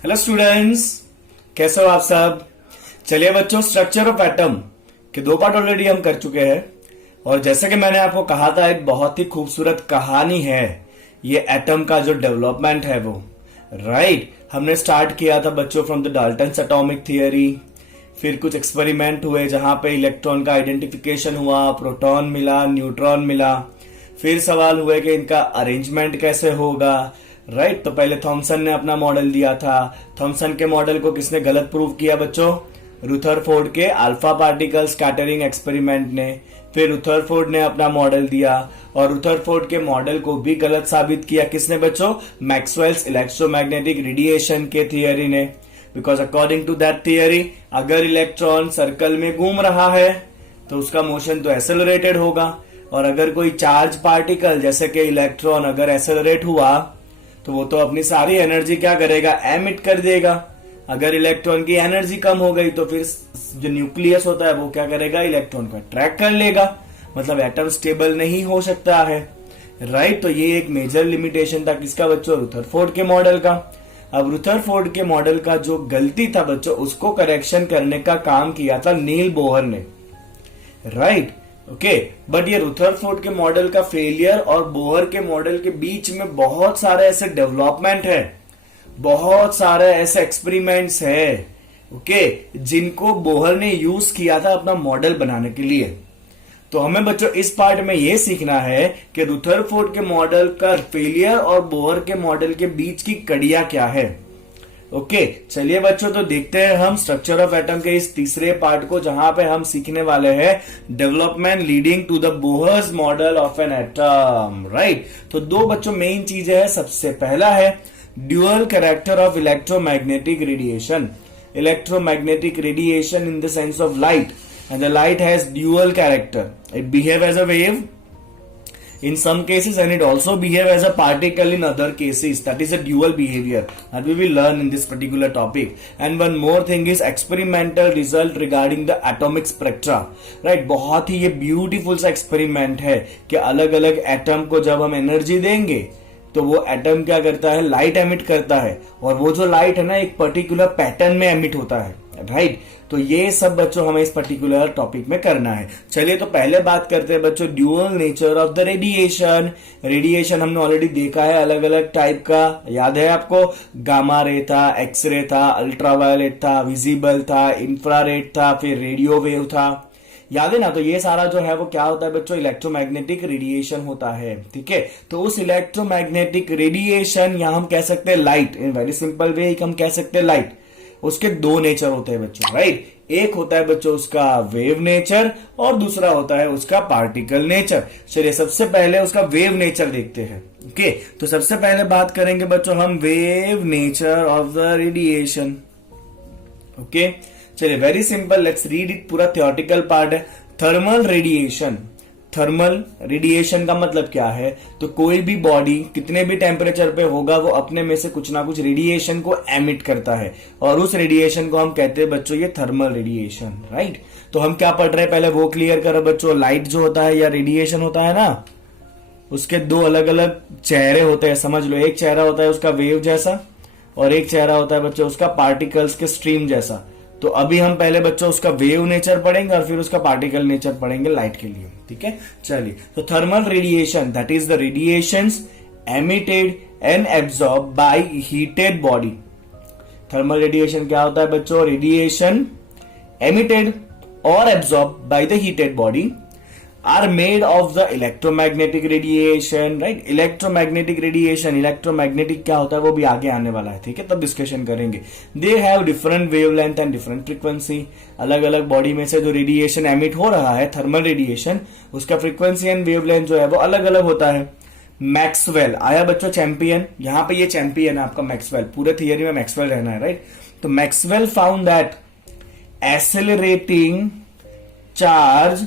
Hello students, कैसे हो आप सब। चलिए बच्चों, स्ट्रक्चर ऑफ एटम के दो पार्ट ऑलरेडी हम कर चुके हैं और जैसे कि मैंने आपको कहा था, एक बहुत ही खूबसूरत कहानी है ये एटम का जो डेवलपमेंट है वो। राइट, हमने स्टार्ट किया था बच्चों from the Dalton's atomic theory. फिर कुछ एक्सपेरिमेंट हुए जहां पे इलेक्ट्रॉन का आइडेंटिफिकेशन हुआ, प्रोटॉन मिला, न्यूट्रॉन मिला। फिर सवाल हुए कि इनका अरेंजमेंट कैसे होगा। राइट, तो पहले थॉमसन ने अपना मॉडल दिया था। थॉमसन के मॉडल को किसने गलत प्रूव किया बच्चों? रुथरफोर्ड के अल्फा पार्टिकल स्कैटरिंग एक्सपेरिमेंट ने। फिर रुथरफोर्ड ने अपना मॉडल दिया और रुथरफोर्ड के मॉडल को भी गलत साबित किया किसने बच्चों? मैक्सवेल्स इलेक्ट्रोमैग्नेटिक रेडिएशन के थियरी ने। Because according to that theory, अगर इलेक्ट्रॉन सर्कल में घूम रहा है तो उसका मोशन तो एक्सेलरेटेड होगा, और अगर कोई चार्ज पार्टिकल जैसे कि इलेक्ट्रॉन अगर एक्सेलरेट हुआ तो वो तो अपनी सारी एनर्जी क्या करेगा? एमिट कर देगा। अगर इलेक्ट्रॉन की एनर्जी कम हो गई तो फिर जो न्यूक्लियस होता है वो क्या करेगा? इलेक्ट्रॉन को अट्रैक्ट कर लेगा। मतलब एटम स्टेबल नहीं हो सकता है। राइट, तो ये एक मेजर लिमिटेशन था किसका बच्चों? रुथरफोर्ड के मॉडल का। अब रुथरफोर्ड के मॉडल का जो गलती था बच्चों, उसको करेक्शन करने का काम किया था नील बोहर ने। राइट, ओके, बट ये रुथरफोर्ड के मॉडल का फेलियर और बोहर के मॉडल के बीच में बहुत सारे ऐसे डेवलपमेंट है, बहुत सारे ऐसे एक्सपेरिमेंट्स है, ओके, जिनको बोहर ने यूज किया था अपना मॉडल बनाने के लिए। तो हमें बच्चों इस पार्ट में यह सीखना है कि रुथरफोर्ड के मॉडल का फेलियर और बोहर के मॉडल के बीच की कड़ियां क्या है। ओके, चलिए बच्चों, तो देखते हैं हम स्ट्रक्चर ऑफ एटम के इस तीसरे पार्ट को, जहां पे हम सीखने वाले हैं development leading to the Bohr's model of an atom. Right, तो दो बच्चों मेन चीजें हैं। सबसे पहला है dual character of electromagnetic radiation. Electromagnetic radiation in the sense of light, and the light has dual character. It behave as a wave in some cases and it also behave as a particle in other cases. That is a dual behavior that we will learn in this particular topic. And one more thing is experimental result regarding the atomic spectra. Right, बहुत ही ये beautiful सा experiment है कि अलग अलग atom को जब हम एनर्जी देंगे तो वो एटम क्या करता है? लाइट एमिट करता है, और वो जो लाइट है ना एक पर्टिकुलर पैटर्न में एमिट होता है। राइट, तो ये सब बच्चों हमें इस पर्टिकुलर टॉपिक में करना है। चलिए, तो पहले बात करते हैं बच्चों dual nature of the radiation. Radiation हमने ऑलरेडी देखा है अलग अलग टाइप का, याद है आपको? गामा रे था, एक्सरे था, अल्ट्रावायलेट था, विजिबल था, इंफ्रारेड था, फिर रेडियो वेव था, याद है ना? तो ये सारा जो है वो क्या होता है बच्चों? इलेक्ट्रोमैग्नेटिक रेडिएशन होता है। ठीक है, तो उस इलेक्ट्रोमैग्नेटिक रेडिएशन या हम कह सकते हैं light, in very simple way हम कह सकते हैं लाइट, उसके दो नेचर होते हैं बच्चों। राइट, एक होता है बच्चों उसका वेव नेचर और दूसरा होता है उसका पार्टिकल नेचर। चलिए सबसे पहले उसका वेव नेचर देखते हैं। ओके, तो सबसे पहले बात करेंगे बच्चों हम wave nature of the radiation. Okay, चलिए very simple, let's read it. पूरा थियोरेटिकल पार्ट है। Thermal radiation. थर्मल रेडिएशन का मतलब क्या है? तो कोई भी बॉडी कितने भी टेम्परेचर पे होगा वो अपने में से कुछ ना कुछ रेडिएशन को एमिट करता है, और उस रेडिएशन को हम कहते हैं बच्चों ये थर्मल रेडिएशन। राइट, तो हम क्या पढ़ रहे हैं पहले वो क्लियर करो बच्चों। लाइट जो होता है या रेडिएशन होता है ना, उसके दो अलग अलग चेहरे होते हैं, समझ लो। एक चेहरा होता है उसका वेव जैसा और एक चेहरा होता है बच्चों उसका पार्टिकल्स के स्ट्रीम जैसा। तो अभी हम पहले बच्चों उसका वेव नेचर पढ़ेंगे और फिर उसका पार्टिकल नेचर पढ़ेंगे लाइट के लिए। ठीक है, चलिए, तो thermal radiation that is the radiations emitted and absorb by heated body. Thermal radiation क्या होता है बच्चों? रेडिएशन एमिटेड और absorb by the heated body are made of the electromagnetic radiation. right, electromagnetic radiation, electromagnetic क्या होता है वो भी आगे आने वाला है। ठीक है, तब डिस्कशन करेंगे। they have different wavelength and different frequency. अलग अलग बॉडी में से जो रेडिएशन एमिट हो रहा है थर्मल रेडिएशन, उसका फ्रीक्वेंसी एंड वेवलेंथ जो है वो अलग अलग होता है। मैक्सवेल आया बच्चों चैंपियन, यहां पे ये चैंपियन है आपका मैक्सवेल। पूरे थियरी में मैक्सवेल रहना है। राइट, तो Maxwell found that accelerating charge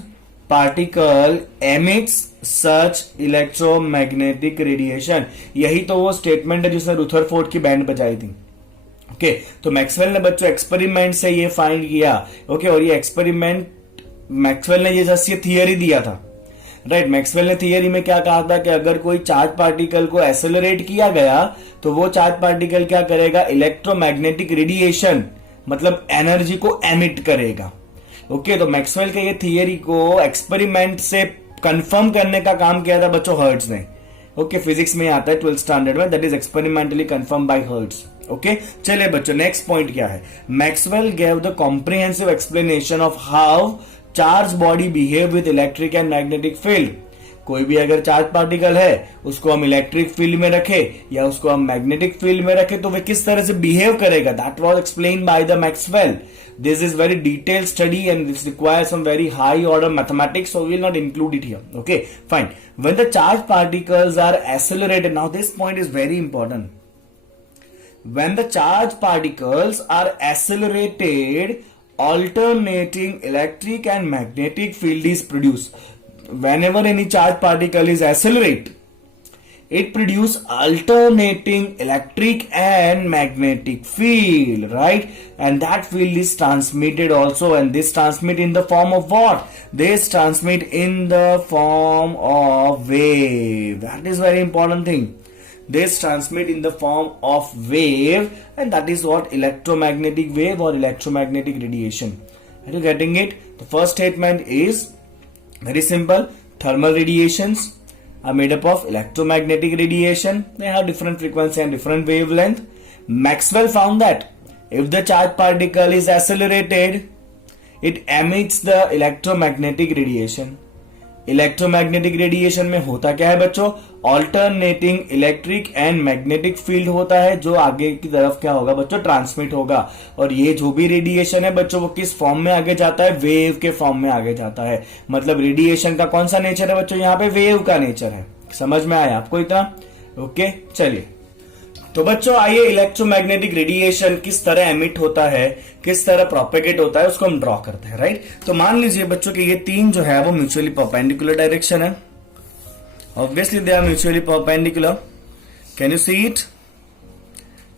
particle emits such electromagnetic radiation. यही तो वो स्टेटमेंट है जिसने रुथरफोर्ड की बैंड बजाई थी। ओके, तो मैक्सवेल ने बच्चों एक्सपेरिमेंट से ये फाइंड किया। ओके, और ये एक्सपेरिमेंट मैक्सवेल ने ये जैसे थियरी दिया था। राइट। मैक्सवेल ने थियरी में क्या कहा था कि अगर कोई चार्ज पार्टिकल को एसेलरेट किया गया तो वो चार्ज पार्टिकल क्या करेगा, इलेक्ट्रोमैग्नेटिक रेडिएशन मतलब एनर्जी को एमिट करेगा। ओके, तो मैक्सवेल के ये थियरी को एक्सपेरिमेंट से कंफर्म करने का काम किया था बच्चों हर्ट्ज ने। ओके, फिजिक्स में आता है 12th स्टैंडर्ड में, that is experimentally confirm by Hertz. Okay, चलिए बच्चों नेक्स्ट पॉइंट क्या है। Maxwell gave the comprehensive explanation of how charge body behave with electric and magnetic field. कोई भी अगर चार्ज पार्टिकल है उसको हम इलेक्ट्रिक फील्ड में रखे या उसको हम मैग्नेटिक फील्ड में रखे तो वह किस तरह से बिहेव करेगा, that was explained by the Maxwell. This is very detailed study and this requires some very high order mathematics, so we will not include it here. Okay, fine. When the charged particles are accelerated, now this point is very important. When the charged particles are accelerated, alternating electric and magnetic field is produced. Whenever any charged particle is accelerated, it produces alternating electric and magnetic field, right? And that field is transmitted also, and this transmit in the form of what? This transmit in the form of wave. That is very important thing. This transmit in the form of wave, and that is what electromagnetic wave or electromagnetic radiation. Are you getting it? The first statement is very simple. Thermal radiations are made up of electromagnetic radiation. They have different frequency and different wavelength. Maxwell found that if the charged particle is accelerated, it emits the electromagnetic radiation. Electromagnetic radiation में होता क्या है बच्चों, alternating electric and magnetic field होता है जो आगे की तरफ क्या होगा बच्चों, ट्रांसमिट होगा। और ये जो भी रेडिएशन है बच्चों वो किस फॉर्म में आगे जाता है, वेव के फॉर्म में आगे जाता है। मतलब रेडिएशन का कौन सा नेचर है बच्चों, यहाँ पे वेव का नेचर है। समझ में आया आपको इतना? ओके, चलिए तो बच्चों आइए इलेक्ट्रोमैग्नेटिक रेडिएशन किस तरह एमिट होता है, किस तरह प्रोपेगेट होता है उसको हम ड्रॉ करते हैं, राइट। तो मान लीजिए बच्चों कि ये तीन जो है वो म्यूचुअली परपेंडिकुलर डायरेक्शन है। Obviously they are mutually perpendicular. Can you see it,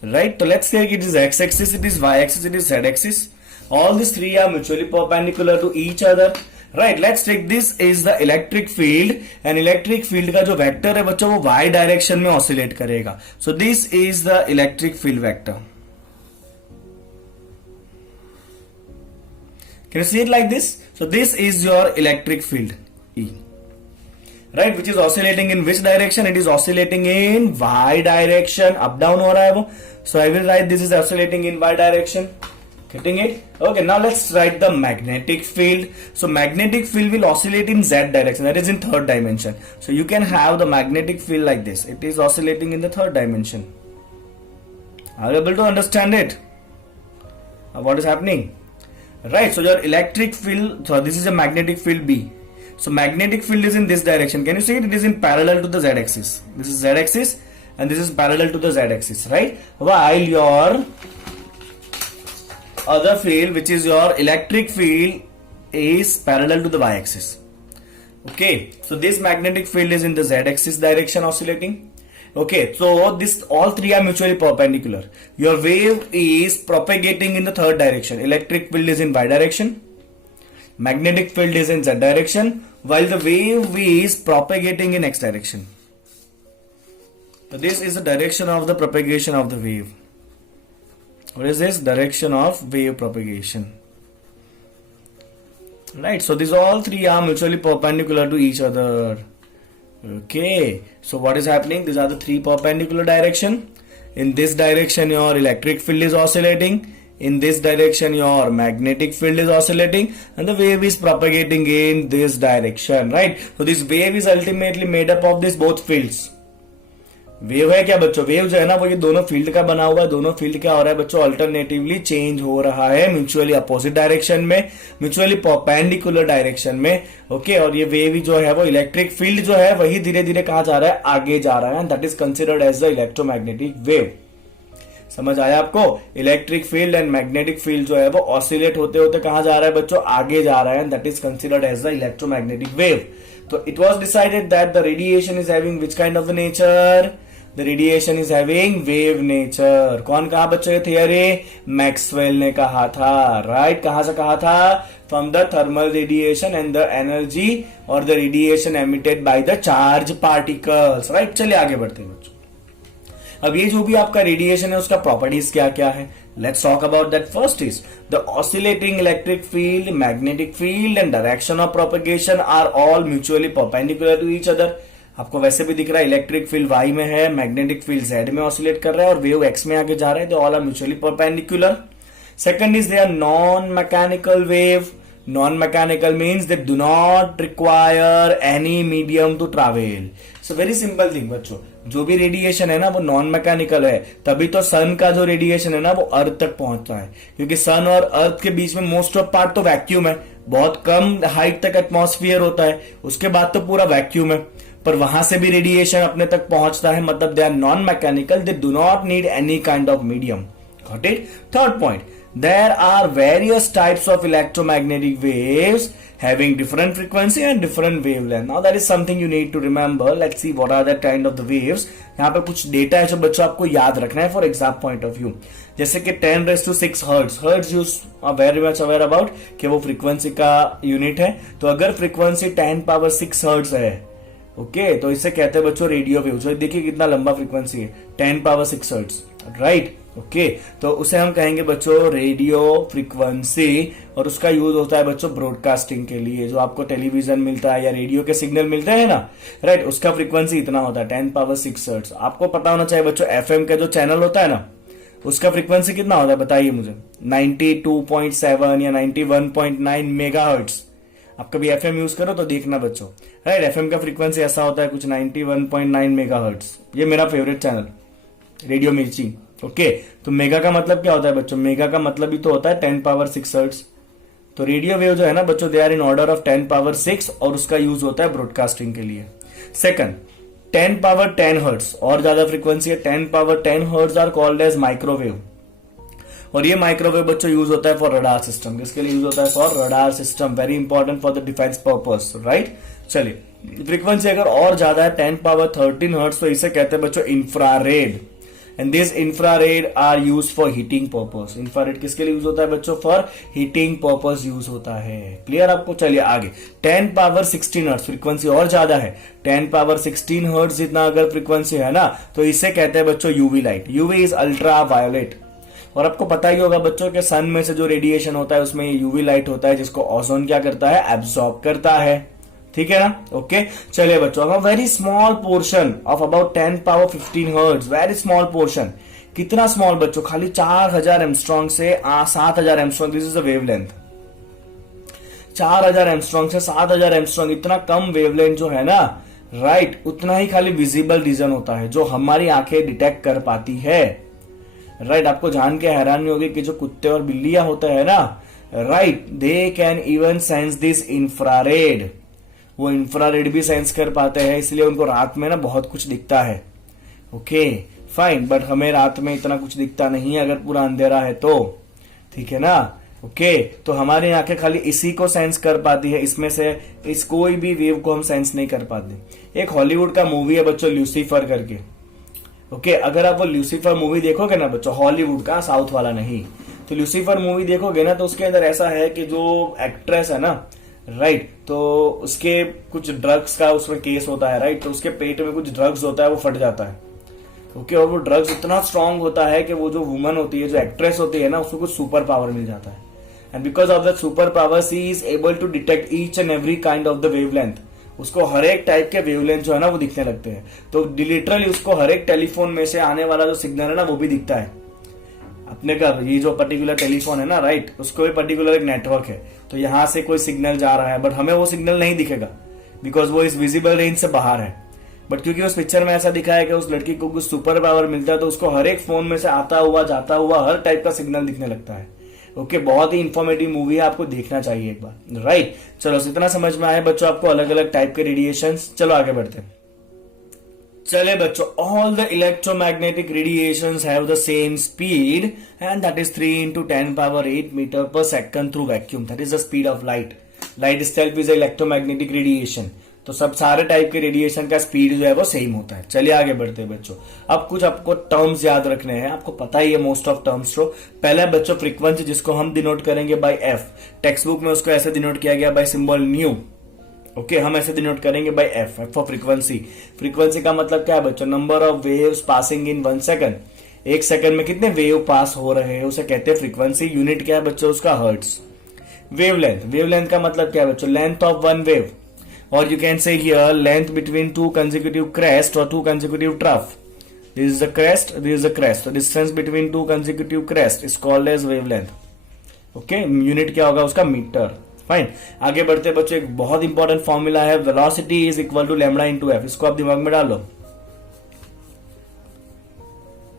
right. तो let's take it is x axis, it is y axis, it is z axis. All this three are mutually perpendicular to each other, right. Let's take this is the electric field and electric field का जो vector है बच्चों वो Y direction में oscillate करेगा। So this is the electric field vector. Can you see it like this? So this is your electric field E, right, which is oscillating in which direction? It is oscillating in y direction, up down हो रहा है वो। So I will write this is oscillating in y direction. Getting it? Okay, now let's write the magnetic field. So magnetic field will oscillate in z direction, that is in third dimension. So you can have the magnetic field like this. It is oscillating in the third dimension. Are you able to understand it? What is happening? Right, so your electric field, so this is a magnetic field B. So magnetic field is in this direction. Can you see it? It is in parallel to the z axis. This is z axis and this is parallel to the z axis, right? While your other field, which is your electric field, is parallel to the y axis. Okay, so this magnetic field is in the z axis direction oscillating. Okay, so this all three are mutually perpendicular. Your wave is propagating in the third direction. Electric field is in y direction, magnetic field is in z direction, while the wave is propagating in x direction. So this is the direction of the propagation of the wave. What is this? Direction of wave propagation. Right, so these all three are mutually perpendicular to each other. Okay, so what is happening? These are the three perpendicular direction. In this direction your electric field is oscillating, in this direction your magnetic field is oscillating, and the wave is propagating in this direction, right? So this wave is ultimately made up of these both fields. Wave है क्या बच्चों, wave जो है ना वो ये दोनों field का बना हुआ है। दोनों फील्ड क्या हो रहा है बच्चों, अल्टरनेटिवली चेंज हो रहा है म्यूचुअली अपोजिट डायरेक्शन में, म्यूचुअली परपेंडिकुलर डायरेक्शन में। ओके, और ये वेव जो है वो इलेक्ट्रिक फील्ड जो है वही धीरे धीरे कहा जा रहा है, आगे जा रहा है, and that is considered as the electromagnetic wave. समझ आया आपको? Electric field and magnetic field जो है वो ऑसिलेट होते होते कहां जा रहा है बच्चों, आगे जा रहा है, and that is considered as the electromagnetic wave. तो it was decided that the radiation is having which kind of nature, the radiation is having wave nature. कौन कहा बच्चों ये थियरी? मैक्सवेल ने कहा था, राइट। कहां से कहा था? from the thermal radiation and the energy or the radiation emitted by the charged particles, right? चलिए आगे बढ़ते हैं बच्चों। अब ये जो भी आपका रेडिएशन है उसका प्रॉपर्टीज क्या क्या है, let's talk about that. First is the oscillating electric field, magnetic field and direction of propagation are all mutually perpendicular to each other. आपको वैसे भी दिख रहा है इलेक्ट्रिक फील्ड y में है, मैग्नेटिक फील्ड z में ऑसिलेट कर रहा है और वेव x में आगे जा रहे हैं, they all are mutually perpendicular. Second is they are non mechanical wave. Non mechanical means they do not require any medium to travel. So very simple thing बच्चों, जो भी रेडिएशन है ना वो नॉन मैकेनिकल है, तभी तो सन का जो रेडिएशन है ना वो अर्थ तक पहुंचता है, क्योंकि सन और अर्थ के बीच में मोस्ट ऑफ पार्ट तो वैक्यूम है, बहुत कम हाइट तक एटमॉस्फेयर होता है, उसके बाद तो पूरा वैक्यूम है, पर वहां से भी रेडिएशन अपने तक पहुंचता है, मतलब they are non mechanical, they do not need any kind of medium. Got it? Third point, there are various types of electromagnetic waves having different frequency and different wavelength. Now that is something you need to remember. Let's see what are the kind of the waves. यहाँ पे कुछ data है जो बच्चों आपको याद रखना है for exam point of view. जैसे कि 10⁻⁶ hertz, hertz you very much aware about कि वो फ्रीक्वेंसी का यूनिट है। तो अगर फ्रीक्वेंसी 10⁻⁶ हर्ट्ज है, ओके, तो इसे कहते हैं बच्चों रेडियो वेव। देखिए कितना लंबा फ्रीक्वेंसी है, 10⁻⁶ हर्ट्ज, राइट? ओके, तो उसे हम कहेंगे बच्चों रेडियो फ्रीक्वेंसी, और उसका यूज होता है बच्चों ब्रॉडकास्टिंग के लिए। जो आपको टेलीविजन मिलता है या रेडियो के सिग्नल मिलते हैं ना, राइट, उसका फ्रीक्वेंसी इतना होता है 10⁻⁶ हर्ट्ज। आपको पता होना चाहिए बच्चों एफएम का जो चैनल होता है ना, उसका फ्रीक्वेंसी कितना होता है बताइए मुझे, 92.7 या 91.9 मेगाहर्ट्ज। आप कभी एफएम यूज करो तो देखना बच्चों, राइट, एफएम का फ्रीक्वेंसी ऐसा होता है कुछ 91.9 मेगाहर्ट्ज। ये मेरा फेवरेट चैनल रेडियो मिर्ची। ओके, तो मेगा का मतलब क्या होता है बच्चों, मेगा का मतलब ही तो होता है 10⁻⁶ हर्ट्ज। तो रेडियो वेव जो है ना बच्चों, they are in order of 10⁻⁶, और उसका यूज होता है ब्रॉडकास्टिंग के लिए। सेकंड, 10⁻10 हर्ट्ज और ज्यादा फ्रीक्वेंसी है, 10⁻10 hertz are called as microwave. और ये माइक्रोवेव बच्चों यूज होता है फॉर रडार सिस्टम। किसके लिए यूज होता है? For radar system, very important for the defence purpose, right? चलिए, फ्रीक्वेंसी अगर और ज्यादा है 10⁻13 हर्ट्ज, तो इसे कहते हैं बच्चों infrared, and this infrared are use for heating purpose. Infrared किसके लिए यूज होता है बच्चों? फॉर हीटिंग पर्पस यूज होता है। क्लियर आपको? चलिए आगे, 10⁻16 हर्ट्ज फ्रीक्वेंसी और ज्यादा है, 10⁻16 हर्ट्ज जितना अगर फ्रीक्वेंसी है ना, तो इसे कहते हैं बच्चों UV light. UV is ultra violet, और आपको पता ही होगा बच्चों के सन में से जो रेडिएशन होता है उसमें यूवी लाइट होता है, जिसको ओजोन क्या करता है? एब्सॉर्ब करता है। ठीक है ना? ओके, चलिए बच्चों, अब very small portion of about 10⁻15 hertz, very small portion. कितना स्मॉल बच्चों? खाली 4000 एमस्ट्रॉन्ग से 7000 Armstrong, this is the wavelength. 4000 Armstrong से 7000 एमस्ट्रॉन्ग, इतना कम वेवलेंथ जो है ना, राइट, उतना ही खाली विजिबल रीजन होता है जो हमारी आंखें डिटेक्ट कर पाती है, राइट? आपको जान के हैरानी होगी कि जो कुत्ते और बिल्लियां होते हैं ना, right, they can even sense this infrared. वो इंफ्रारेड भी सेंस कर पाते हैं, इसलिए उनको रात में ना बहुत कुछ दिखता है। ओके फाइन, बट हमें रात में इतना कुछ दिखता नहीं है अगर पूरा अंधेरा है तो, ठीक है ना? ओके, तो हमारी आंखें खाली इसी को सेंस कर पाती है, इसमें से इस कोई भी वेव को हम सेंस नहीं कर पाते। एक हॉलीवुड का मूवी है बच्चों ल्यूसीफर करके। ओके, अगर आप वो ल्यूसीफर मूवी देखोगे ना बच्चों, हॉलीवुड का, साउथ वाला नहीं, तो ल्यूसीफर मूवी देखोगे ना, तो उसके अंदर ऐसा है कि जो एक्ट्रेस है ना, राइट, तो उसके कुछ ड्रग्स का उसमें केस होता है, राइट, तो उसके पेट में कुछ ड्रग्स होता है, वो फट जाता है। ओके, और वो ड्रग्स इतना स्ट्रांग होता है कि वो जो वुमन होती है, जो एक्ट्रेस होती है ना, उसको कुछ सुपर पावर मिल जाता है, and because of that super power she is able to detect each and every kind of the wavelength. उसको हर एक टाइप के वेवलेंथ जो है ना वो दिखने लगते हैं, तो लिटरली उसको हर एक टेलीफोन में से आने वाला जो सिग्नल है ना वो भी दिखता है। अपने का ये जो पर्टिकुलर टेलीफोन है ना, राइट, उसको भी पर्टिकुलर एक नेटवर्क है, तो यहां से कोई सिग्नल जा रहा है, बट हमें वो सिग्नल नहीं दिखेगा बिकॉज वो इस विजिबल रेंज से बाहर है। बट क्योंकि उस पिक्चर में ऐसा दिखा है कि उस लड़की को कुछ सुपर पावर मिलता है, तो उसको हर एक फोन में से आता हुआ जाता हुआ हर टाइप का सिग्नल दिखने लगता है। ओके, बहुत ही इंफॉर्मेटिव मूवी है, आपको देखना चाहिए एक बार, राइट? चलो, इतना समझ में आया बच्चों आपको अलग अलग टाइप के रेडिएशन। चलो आगे बढ़ते हैं। चले बच्चों, all the electromagnetic radiations have the same speed and that is 3 × 10⁸ metre पर second through vacuum, that is the speed of light. Light itself is an electromagnetic radiation. तो सब सारे टाइप के रेडिएशन का स्पीड जो है वो सेम होता है। चलिए आगे बढ़ते हैं बच्चों। अब कुछ आपको टर्म्स याद रखने हैं, आपको पता ही है मोस्ट ऑफ टर्म्स। तो पहला बच्चों फ्रीक्वेंसी, जिसको हम डिनोट करेंगे बाय एफ। टेक्स्ट बुक में उसको ऐसे डिनोट किया गया बाय सिंबल न्यू। ओके, हम ऐसे डिनोट करेंगे by F, F for frequency. Frequency का मतलब क्या है बच्चों? Number of waves passing in 1 second. एक सेकंड में कितने वेव पास हो रहे हैं उसे कहते हैं फ्रीक्वेंसी। यूनिट क्या है बच्चों उसका? हर्ट्ज। वेवलेंथ, वेवलेंथ का मतलब क्या है बच्चों? लेंथ ऑफ वन वेव, और you can say here length between two consecutive crest or two consecutive trough. This is the crest, this is the crest. So distance between two consecutive crest is called as wavelength. Okay, unit क्या होगा उसका? Metre. Fine, आगे बढ़ते बच्चों। एक बहुत important formula है, velocity is equal to lambda into F. इसको आप दिमाग में डालो।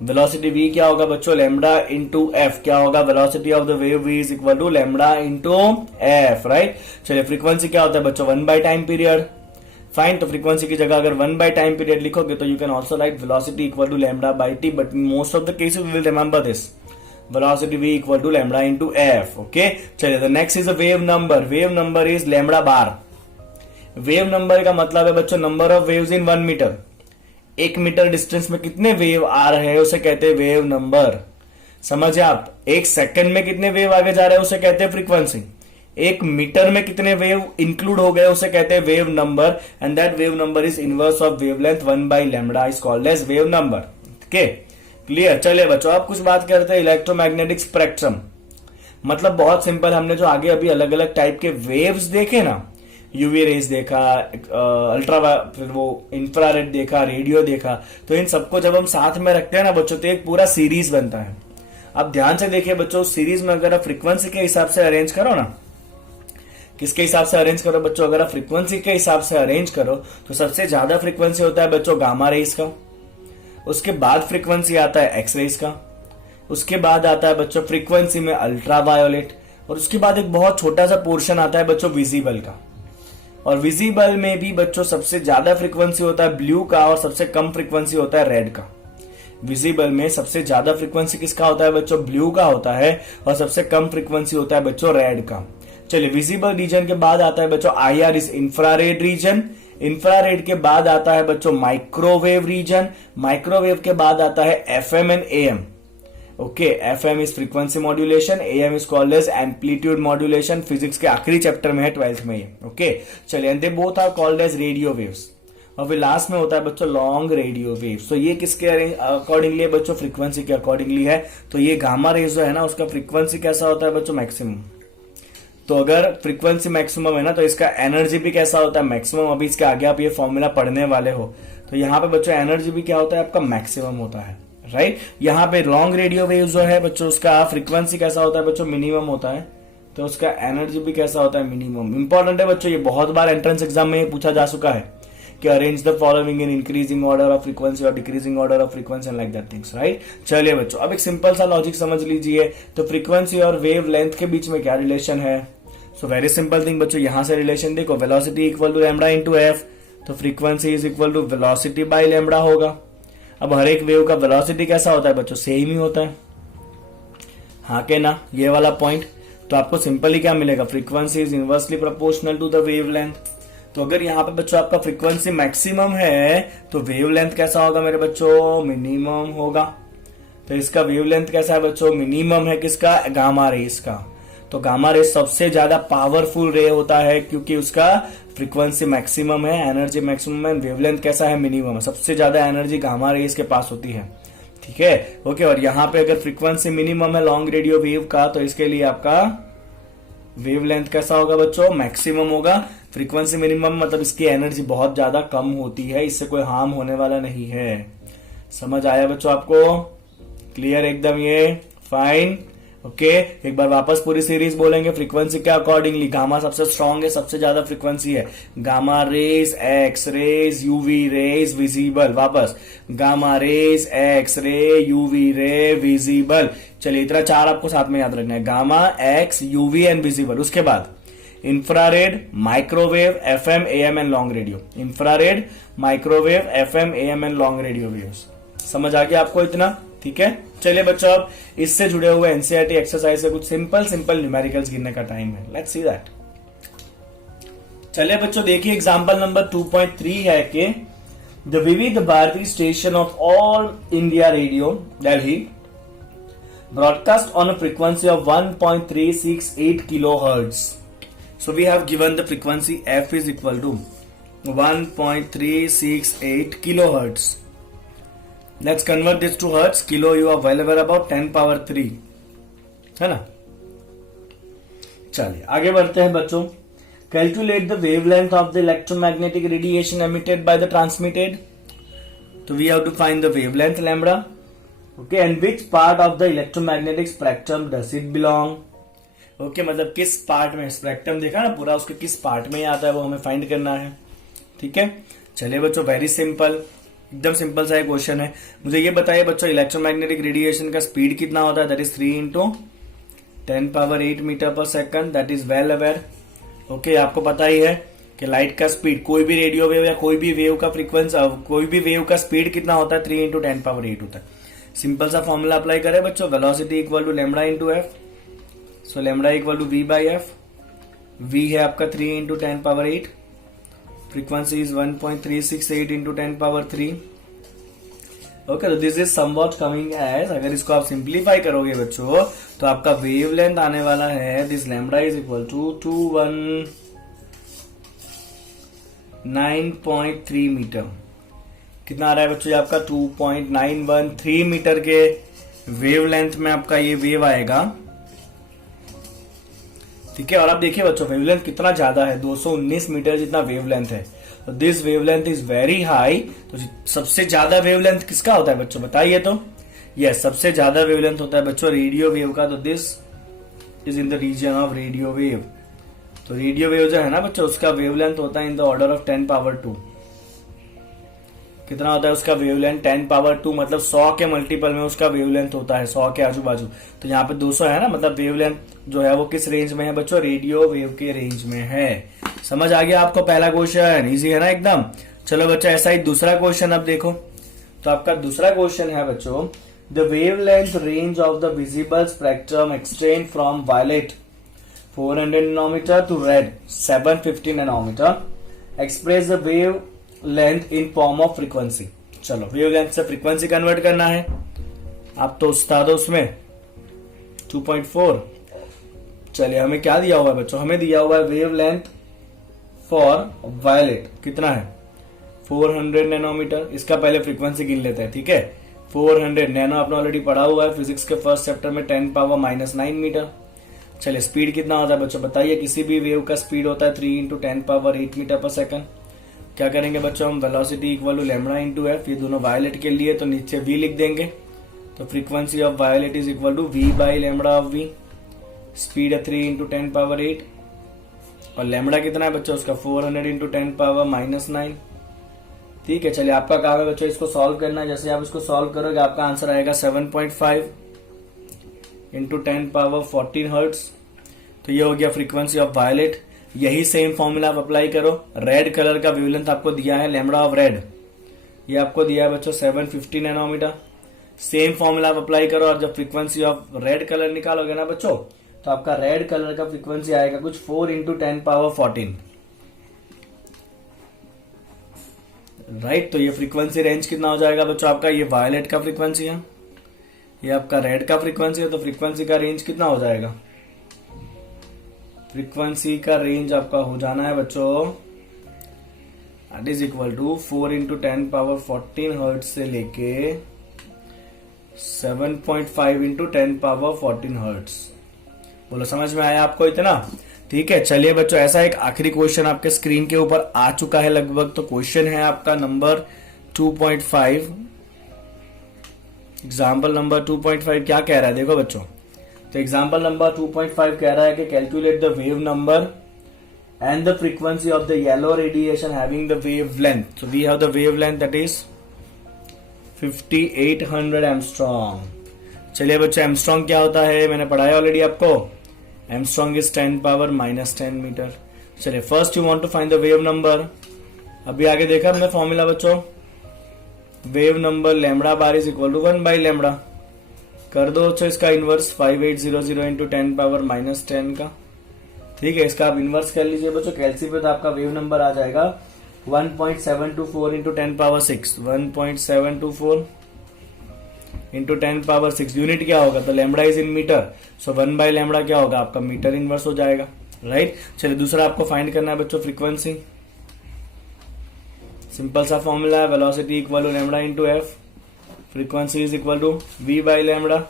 वेलोसिटी v क्या होगा बच्चों? Lambda into F. क्या होगा? Velocity of the wave v is equal to lambda into F, right. चलिए फ्रीक्वेंसी क्या होता है बच्चों? 1 बाय टाइम पीरियड। फाइन, तो फ्रीक्वेंसी की जगह अगर 1 बाय टाइम पीरियड लिखोगे तो you can also write velocity equal to lambda by T, but in most of the cases we will remember this, velocity v equal to lambda into F. Okay, चलिए the next is a wave number. Wave number is lambda bar. Wave number का मतलब है बच्चों number of waves in 1 metre. 1 metre distance में कितने wave आ रहे हैं उसे कहते हैं वेव नंबर। समझे आप? 1 सेकंड में कितने वेव आगे जा रहे हैं उसे कहते हैं फ्रीक्वेंसी। 1 मीटर में कितने वेव इंक्लूड हो गए उसे कहते हैं wave number, and that wave number is inverse of wavelength 1 by lambda is called as wave number. Okay, clear. चलिए बच्चों अब कुछ बात करते हैं इलेक्ट्रोमैग्नेटिक स्पेक्ट्रम। मतलब बहुत सिंपल, हमने जो आगे अभी अलग अलग टाइप के वेव्स देखे ना, यूवी रेज देखा, अल्ट्रा, फिर वो इंफ्रारेड देखा, रेडियो देखा, तो इन सबको जब हम साथ में रखते हैं ना बच्चों तो एक पूरा सीरीज बनता है। अब ध्यान से देखिए बच्चों, सीरीज में अगर आप फ्रीक्वेंसी के हिसाब से अरेंज करो ना, किसके हिसाब से अरेंज करो बच्चों? अगर आप फ्रीक्वेंसी के हिसाब से अरेंज करो तो सबसे ज्यादा फ्रीक्वेंसी होता है बच्चों गामा रेज का, उसके बाद फ्रीक्वेंसी आता है एक्स रेज का, उसके बाद आता है बच्चों फ्रीक्वेंसी में अल्ट्रा वायोलेट, और उसके बाद एक बहुत छोटा सा पोर्शन आता है बच्चों विजिबल का। और विजिबल में भी बच्चों सबसे ज्यादा फ्रीक्वेंसी होता है ब्लू का और सबसे कम फ्रीक्वेंसी होता है रेड का। विजिबल में सबसे ज्यादा फ्रीक्वेंसी किसका होता है बच्चों? ब्लू का होता है, और सबसे कम फ्रीक्वेंसी होता है बच्चों रेड का। चलिए, विजिबल रीजन के बाद आता है बच्चों IR is infrared reason. Infrared के बाद आता है बच्चों माइक्रोवेव रीजन। माइक्रोवेव के बाद आता है FM and AM। Okay, FM is frequency modulation, AM is called as amplitude modulation. Physics के आखिरी चैप्टर में है 12th में ये। ओके, चलिए, and they both are called as radio waves. और फिर लास्ट में होता है बच्चों लॉन्ग रेडियो वेव्स। तो ये किसके अकॉर्डिंगली है बच्चों? फ्रीक्वेंसी के अकॉर्डिंगली है। तो ये गामा रेज जो है ना उसका फ्रीक्वेंसी कैसा होता है बच्चों? मैक्सिमम। तो अगर फ्रीक्वेंसी मैक्सिमम है ना तो इसका एनर्जी भी कैसा होता है? मैक्सिमम। अभी इसके आगे आप ये फॉर्मूला पढ़ने वाले हो, तो यहाँ पे बच्चों एनर्जी भी क्या होता है आपका? मैक्सिमम होता है, राइट। यहाँ पे लॉन्ग रेडियो वेव जो है बच्चों उसका फ्रीक्वेंसी कैसा होता है बच्चों? मिनिमम होता है, तो उसका एनर्जी भी कैसा होता है? मिनिमम। इंपॉर्टेंट है बच्चों, ये बहुत बार एंट्रेंस एग्जाम में पूछा जा चुका है कि arrange the following in increasing order of frequency और decreasing order of frequency and like that things, right. चलिए बच्चों, अब एक सिंपल सा लॉजिक समझ लीजिए। तो फ्रीक्वेंसी और वेव लेंथ के बीच में क्या रिलेशन है? सो वेरी सिंपल थिंग बच्चों, यहां से रिलेशन देखो, velocity equal to lambda into F, तो frequency is equal to velocity by lambda होगा। अब हर एक वेव का वेलोसिटी कैसा होता है बच्चों? सेम ही होता है, हाँ के ना, ये वाला पॉइंट। तो आपको सिंपली क्या मिलेगा? Frequency is inversely proportional to the wave length. तो अगर यहाँ पे बच्चों आपका फ्रीक्वेंसी मैक्सिमम है तो वेव लेंथ कैसा होगा मेरे बच्चों? मिनिमम होगा। तो इसका वेव लेंथ कैसा है बच्चों? मिनिमम है। किसका? गामा रेस का। तो गामा रेस सबसे ज्यादा पावरफुल रे होता है क्योंकि उसका फ्रीक्वेंसी मैक्सिमम है, एनर्जी मैक्सिमम है, वेवलेंथ कैसा है? मिनिमम है। सबसे ज्यादा एनर्जी गामा रेस के पास होती है, ठीक है। ओके, और यहाँ पे अगर फ्रीक्वेंसी मिनिमम है लॉन्ग रेडियो वेव का, तो इसके लिए आपका वेवलेंथ कैसा होगा बच्चों? मैक्सिमम होगा। फ्रीक्वेंसी मिनिमम मतलब इसकी एनर्जी बहुत ज्यादा कम होती है, इससे कोई हार्म होने वाला नहीं है। समझ आया बच्चों आपको? क्लियर एकदम ये? फाइन। ओके, एक बार वापस पूरी सीरीज बोलेंगे। फ्रीक्वेंसी के अकॉर्डिंगली गामा सबसे स्ट्रॉन्ग है, सबसे ज्यादा फ्रीक्वेंसी है। Gamma rays, X rays, UV rays, visible. वापस, gamma rays, X ray, UV ray, visible. चलिए, इतना 4 आपको साथ में याद रखना है, gamma, X, UV and visible. उसके बाद infrared, microwave, FM, AM and long radio. Infrared, microwave, FM, AM and long radio waves. समझ आ गया आपको इतना? ठीक है। चलिए बच्चों, अब इससे जुड़े हुए एनसीईआरटी एक्सरसाइज से कुछ सिंपल न्यूमेरिकल्स गिनने का टाइम है। Let's see that. चलिए बच्चों देखिए एग्जाम्पल नंबर 2.3 है कि the Vividh Bharati station of All India Radio Delhi broadcast on a frequency of 1.368 kilohertz. So we have given the frequency f is equal to 1.368 kilohertz. Let's convert this to hertz. Kilo you are well aware about 10 power 3 है ना. चलिए आगे बढ़ते हैं बच्चों. Calculate the wavelength of the electromagnetic radiation emitted by the transmitted. So we have to find the wavelength lambda. Okay, and which part of the electromagnetic spectrum does it belong? Okay, मतलब किस part में spectrum देखा ना पूरा, उसके किस part में आता है वो हमें फाइंड करना है. ठीक है, चलिए बच्चों वेरी सिंपल, एकदम सिंपल सा क्वेश्चन है. मुझे ये बताइए बच्चों इलेक्ट्रोमैग्नेटिक रेडिएशन का स्पीड कितना होता है. That is 3 into 10 power 8 metre पर second. That is well aware. Okay, आपको पता ही है कि लाइट का स्पीड, कोई भी रेडियो वेव या कोई भी वेव का फ्रीक्वेंसी, कोई भी वेव का स्पीड कितना होता है 3 इंटू 10 पावर 8 होता है. सिंपल सा फॉर्मूला अप्लाई करें बच्चों. Velocity equal to lambda into F. So lambda equal to V by F. V है आपका 3 into 10 power 8. Frequency is 1.368 into 10 power 3. Okay, तो this is somewhat coming as, अगर इसको आप सिंप्लीफाई करोगे बच्चों तो आपका वेव लेंथ आने वाला है, this lambda is equal to 219.3 metre. कितना आ रहा है बच्चों ये आपका 2.913 मीटर के वेव लेंथ में आपका ये वेव आएगा. ठीक है, और आप देखिए बच्चों वेव लेंथ कितना ज्यादा है, 219 मीटर जितना वेव लेंथ है. तो this wave length is very high. तो सबसे ज्यादा वेव लेंथ किसका होता है बच्चों बताइए तो. यस, सबसे ज्यादा वेव लेंथ होता है बच्चों रेडियो वेव का. तो this is in the region of radio wave. तो रेडियो वेव जो है ना बच्चों उसका वेव लेंथ होता है in the order of 10 power 2. कितना होता है उसका वेवलेंथ 10 पावर 2, मतलब 100 के मल्टीपल में उसका वेवलेंथ होता है, 100 के आजू बाजू. तो यहाँ पे 200 है ना, मतलब वेवलेंथ जो है वो किस रेंज में है बच्चों, रेडियो वेव के रेंज में है. समझ आ गया आपको पहला क्वेश्चन, इजी है ना एकदम. चलो बच्चों ऐसा ही दूसरा क्वेश्चन अब देखो. तो आपका दूसरा क्वेश्चन है बच्चों the wavelength range of the visible spectrum extend from violet 400 nanometre to red 750 nanometre. Express the wave length in form of frequency. चलो वेव लेंथ से फ्रीक्वेंसी कन्वर्ट करना है. आप तो उस्ताद हो उसमें. 2.4. चलिए हमें क्या दिया हुआ है बच्चों, हमें दिया हुआ है वेव लेंथ फॉर वायलेट कितना है 400 नैनोमीटर. इसका पहले फ्रीक्वेंसी गिन लेते हैं. ठीक है, 400 नैनो आपने ऑलरेडी पढ़ा हुआ है फिजिक्स के फर्स्ट चैप्टर में, 10 पावर -9 मीटर. चलिए स्पीड कितना होता है बच्चों बताइए. किसी भी वेव का स्पीड होता है 3 इंटू 10 पावर 8 मीटर पर सेकंड. क्या करेंगे बच्चों हम, velocity equal to lambda into F. ये दोनों वायलेट के लिए तो नीचे वी लिख देंगे. तो frequency of violet is equal to V by lambda of V. Speed है 3 इंटू 10 पावर 8 और लैम्बडा कितना है बच्चों उसका 400 इंटू 10 पावर -9. ठीक है, चलिए आपका काम है बच्चों इसको सॉल्व करना है. जैसे आप इसको सॉल्व करोगे आपका आंसर आएगा 7.5 इंटू 10 पावर 14 हर्ट्ज. तो ये हो गया फ्रीक्वेंसी ऑफ वायलेट. यही सेम फॉर्मूला आप अप्लाई करो. रेड कलर का वेवलेंथ आपको दिया है लैम्बडा ऑफ रेड, ये आपको दिया है बच्चों 750 नैनोमीटर. सेम फॉर्मूला आप अप्लाई करो और जब फ्रीक्वेंसी ऑफ रेड कलर निकालोगे ना बच्चों तो आपका रेड कलर का फ्रीक्वेंसी आएगा कुछ 4 इंटू 10 पावर 14. राइट, तो ये फ्रीक्वेंसी रेंज कितना हो जाएगा बच्चों आपका, ये वायलेट का फ्रीक्वेंसी है, ये आपका रेड का फ्रीक्वेंसी है. तो फ्रीक्वेंसी का रेंज कितना हो जाएगा, फ्रीक्वेंसी का रेंज आपका हो जाना है बच्चों that is equal to 4 into 10 power 14 hertz से लेके 7.5 इंटू 10 पावर 14 हर्ट्ज. बोलो समझ में आया आपको इतना. ठीक है, चलिए बच्चों ऐसा एक आखिरी क्वेश्चन आपके स्क्रीन के ऊपर आ चुका है लगभग. तो क्वेश्चन है आपका नंबर 2.5. एग्जाम्पल नंबर 2.5 क्या कह रहा है देखो बच्चों. तो एग्जाम्पल नंबर 2.5 कह रहा है कि calculate the wave number and the frequency of the yellow radiation having the wave length. So we have the wave length that is 5800 angstrom. चलिए बच्चों एमस्ट्रॉन्ग क्या होता है मैंने पढ़ाया ऑलरेडी आपको. Angstrom is 10 power -10 metre. चलिए first you want to find the wave number. अभी आगे देखा हमने फॉर्मूला बच्चों, wave number lambda bar is equal to 1 by lambda. कर दो बच्चों इसका इनवर्स 5800 इंटू 10 पावर -10 का. ठीक है, इसका आप इनवर्स कर लीजिए बच्चों, कैलसी पे तो आपका वेव नंबर आ जाएगा 1.724 इंटू 10⁻6, 1.724 इंटू 10⁻6। यूनिट क्या होगा, तो लैम्बडा इज इन मीटर, सो 1/λ क्या होगा आपका मीटर इनवर्स हो जाएगा, राइट। चलिए दूसरा आपको फाइंड करना है बच्चों फ्रीक्वेंसी। सिंपल सा फॉर्मूला है, velocity equal to lambda into F, frequency is equal to v/λ,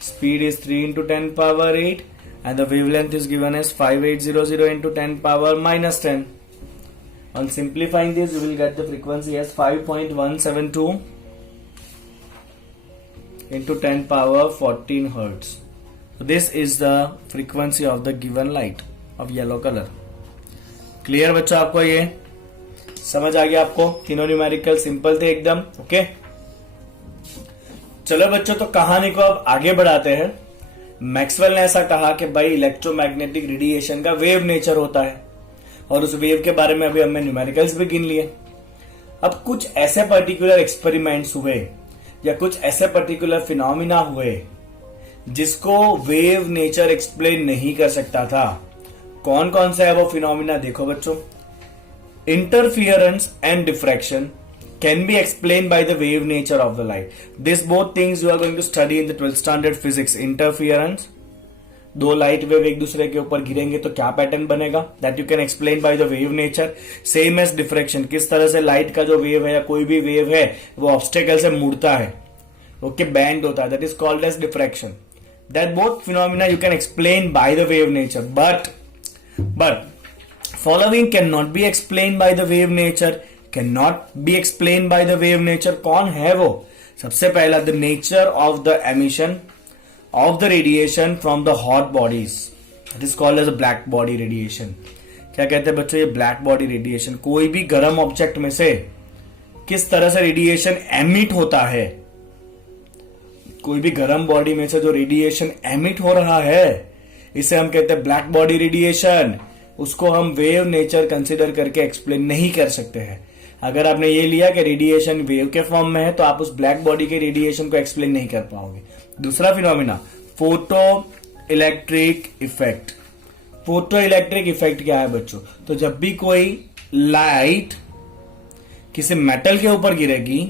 speed is 3 into 10⁻8 and the wavelength is given as 5800 into 10⁻−10. On simplifying this, you will get the frequency as 5.172 into 10⁻14 hertz. So this is the frequency of the given light of yellow color. Clear बच्चों, आपको ये समझ आ गया? आपको तीनों numerical simple थे एकदम, ओके। चलो बच्चों, तो कहानी को अब आगे बढ़ाते हैं। मैक्सवेल ने ऐसा कहा कि भाई इलेक्ट्रोमैग्नेटिक रेडिएशन का वेव नेचर होता है, और उस वेव के बारे में अभी हमने न्यूमेरिकल्स भी गिन लिए। अब कुछ ऐसे पर्टिकुलर एक्सपेरिमेंट्स हुए या कुछ ऐसे पर्टिकुलर फिनोमिना हुए जिसको वेव नेचर एक्सप्लेन नहीं कर सकता था। कौन कौन सा है वो फिनोमिना, देखो बच्चों। Interference and diffraction can be explained by the wave nature of the light. This both things you are going to study in the 12th standard physics. Interference, दो लाइट वेव एक दूसरे के ऊपर गिरेंगे तो क्या पैटर्न बनेगा, that you can explain by the wave nature. Same as diffraction, किस तरह से लाइट का जो वेव है या कोई भी वेव है वो ऑब्स्टेकल से मुड़ता है, ओके, बैंड होता है, that is called as diffraction. That both phenomena you can explain by the wave nature, but following can not be explain by the wave nature, can not be explain by the wave nature. कौन है वो? सबसे पहला, the nature of the emission of the radiation from the hot bodies, that is called as black body radiation. क्या कहते हैं बच्चों, ये ब्लैक बॉडी रेडिएशन। कोई भी गर्म ऑब्जेक्ट में से किस तरह से रेडिएशन एमिट होता है, कोई भी गर्म बॉडी में से जो रेडिएशन एमिट हो रहा है, इसे हम कहते हैं ब्लैक बॉडी रेडिएशन। उसको हम वेव नेचर कंसिडर करके एक्सप्लेन नहीं कर सकते हैं। अगर आपने ये लिया कि रेडिएशन वेव के फॉर्म में है तो आप उस ब्लैक बॉडी के रेडिएशन को एक्सप्लेन नहीं कर पाओगे। दूसरा phenomena, photo electric effect. Photo electric effect क्या है बच्चों? तो जब भी कोई लाइट किसी मेटल के ऊपर गिरेगी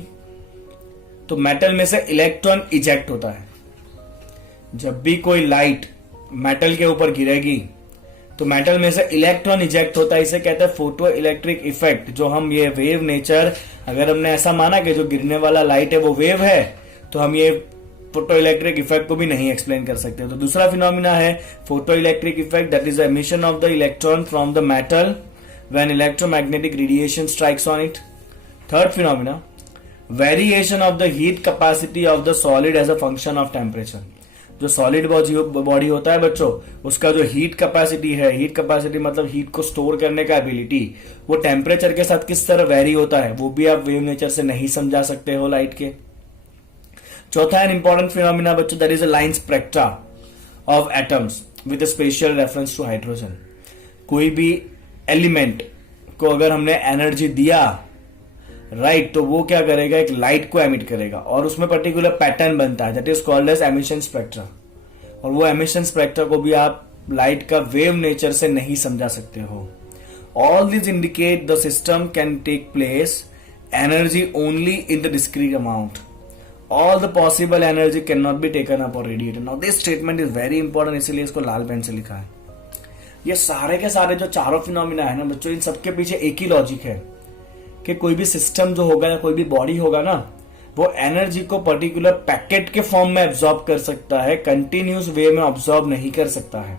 तो मेटल में से इलेक्ट्रॉन इजेक्ट होता है। जब भी कोई लाइट मेटल के ऊपर गिरेगी तो मेटल में से इलेक्ट्रॉन इजेक्ट होता है, इसे कहते हैं फोटो इलेक्ट्रिक इफेक्ट। जो हम ये वेव नेचर, अगर हमने ऐसा माना कि जो गिरने वाला लाइट है वो वेव है, तो हम ये फोटो इलेक्ट्रिक इफेक्ट को भी नहीं एक्सप्लेन कर सकते। तो दूसरा फिनोमिना है photo electric effect, that is the emission of the electron from the metal when electromagnetic radiation strikes on it. Third phenomena, variation of the heat capacity of the solid as a function of temperature. जो solid body होता है बच्चों, उसका जो heat capacity है, heat capacity मतलब heat को store करने का एबिलिटी, वो टेम्परेचर के साथ किस तरह वेरी होता है, वो भी आप वेव नेचर से नहीं समझा सकते हो लाइट के। चौथा एंड इंपॉर्टेंट फिनोमिना बच्चों, that is a line spectra of atoms with special reference to hydrogen. कोई भी एलिमेंट को अगर हमने एनर्जी दिया, राइट, तो वो क्या करेगा, एक लाइट को एमिट करेगा और उसमें पर्टिकुलर पैटर्न बनता है, that is called as emission spectra. और वो एमिशन स्पेक्ट्रा को भी आप लाइट का वेव नेचर से नहीं समझा सकते हो। All this indicate the system can take place energy only in the discrete amount. All the possible energy can not be taken up और radiated. Now this statement is very important, इसीलिए इसको लाल pen से लिखा है। ये सारे के सारे जो चारों फिनोमिना है ना बच्चों, इन सबके पीछे एक ही लॉजिक है कि कोई भी सिस्टम जो होगा या कोई भी बॉडी होगा ना, वो एनर्जी को पर्टिकुलर पैकेट के फॉर्म में एब्जॉर्ब कर सकता है, कंटिन्यूस वे में ऑब्जॉर्ब नहीं कर सकता है,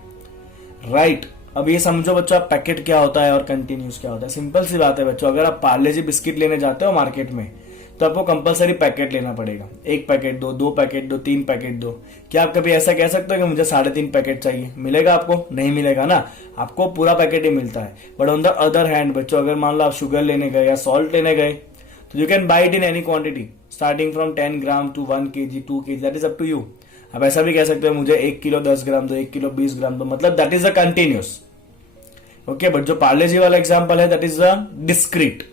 राइट। अब ये समझो बच्चों, आप पैकेट क्या होता है और कंटिन्यूस क्या होता है। सिंपल सी बात है बच्चों, अगर आप पार्ले जी बिस्किट लेने जाते हो मार्केट में तो आपको कंपलसरी पैकेट लेना पड़ेगा। एक पैकेट दो, 2 पैकेट दो, 3 पैकेट दो। क्या आप कभी ऐसा कह सकते हो कि मुझे 3.5 पैकेट चाहिए? मिलेगा आपको? नहीं मिलेगा ना, आपको पूरा पैकेट ही मिलता है। But on the other hand बच्चों, अगर मान लो आप शुगर लेने गए या सॉल्ट लेने गए तो you can buy it in any quantity starting from 10 gram to 1 kg 2 kg, that is up to you. आप ऐसा भी कह सकते हो मुझे 1 किलो 10 ग्राम दो, 1 किलो 20 ग्राम दो, मतलब that is a continuous, okay. But जो पार्ले जी वाला एग्जाम्पल है that is a discrete,